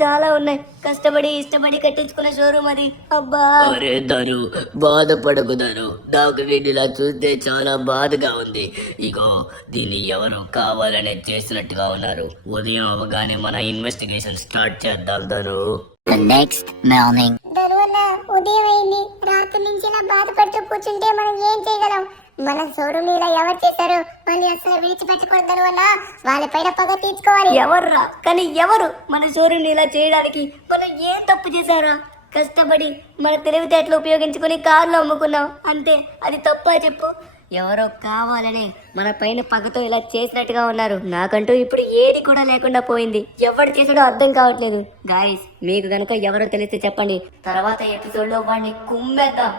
చాలా ఉన్నాయి. కష్టపడి ఇష్టపడి కట్టించుకున్న షోరూమ్ అది. అబ్బా, అరే దరు, బాధపడకు దరు. నాకు వీడిలా చూస్తే చాలా బాధగా ఉంది. ఇగో, దీన్ని ఎవరు కావాలనే చేసినట్టుగా ఉన్నారు. ఉదయం అవగానే మన ఇన్వెస్టిగేషన్ స్టార్ట్ చేద్దాం దరు. The next morning. దరువన్న, ఉదయం అయింది. రాత్రి నుంచి ఇలా బాధపడుతూ కూర్చుంటే మనం ఏం చేయగలం? మన షోరూమ్ ఇలా ఎవరు చేశారు? వాళ్ళు అసలు విడిచిపెట్టకూడదు అన్న, వాళ్ళపైన పగ తీర్చుకోవాలి. ఎవర్రా? కానీ ఎవరు మన షోరూమ్ ఇలా చేయడానికి? మనం ఏం తప్పు చేశారా? కష్టపడి మన తెలివితేటలు ఉపయోగించుకుని కార్లు అమ్ముకున్నాం అంతే. అది తప్పా చెప్పు? ఎవరో కావాలని మన పైన పగతో ఇలా చేసినట్టుగా ఉన్నారు. నాకంటూ ఇప్పుడు ఏది కూడా లేకుండా పోయింది. ఎవరు చేసాడో అర్థం కావట్లేదు. గాయస్, మీకు గనుక ఎవరో తెలిస్తే చెప్పండి. తర్వాత ఎపిసోడ్ లో వాడిని కుమ్మేద్దాం.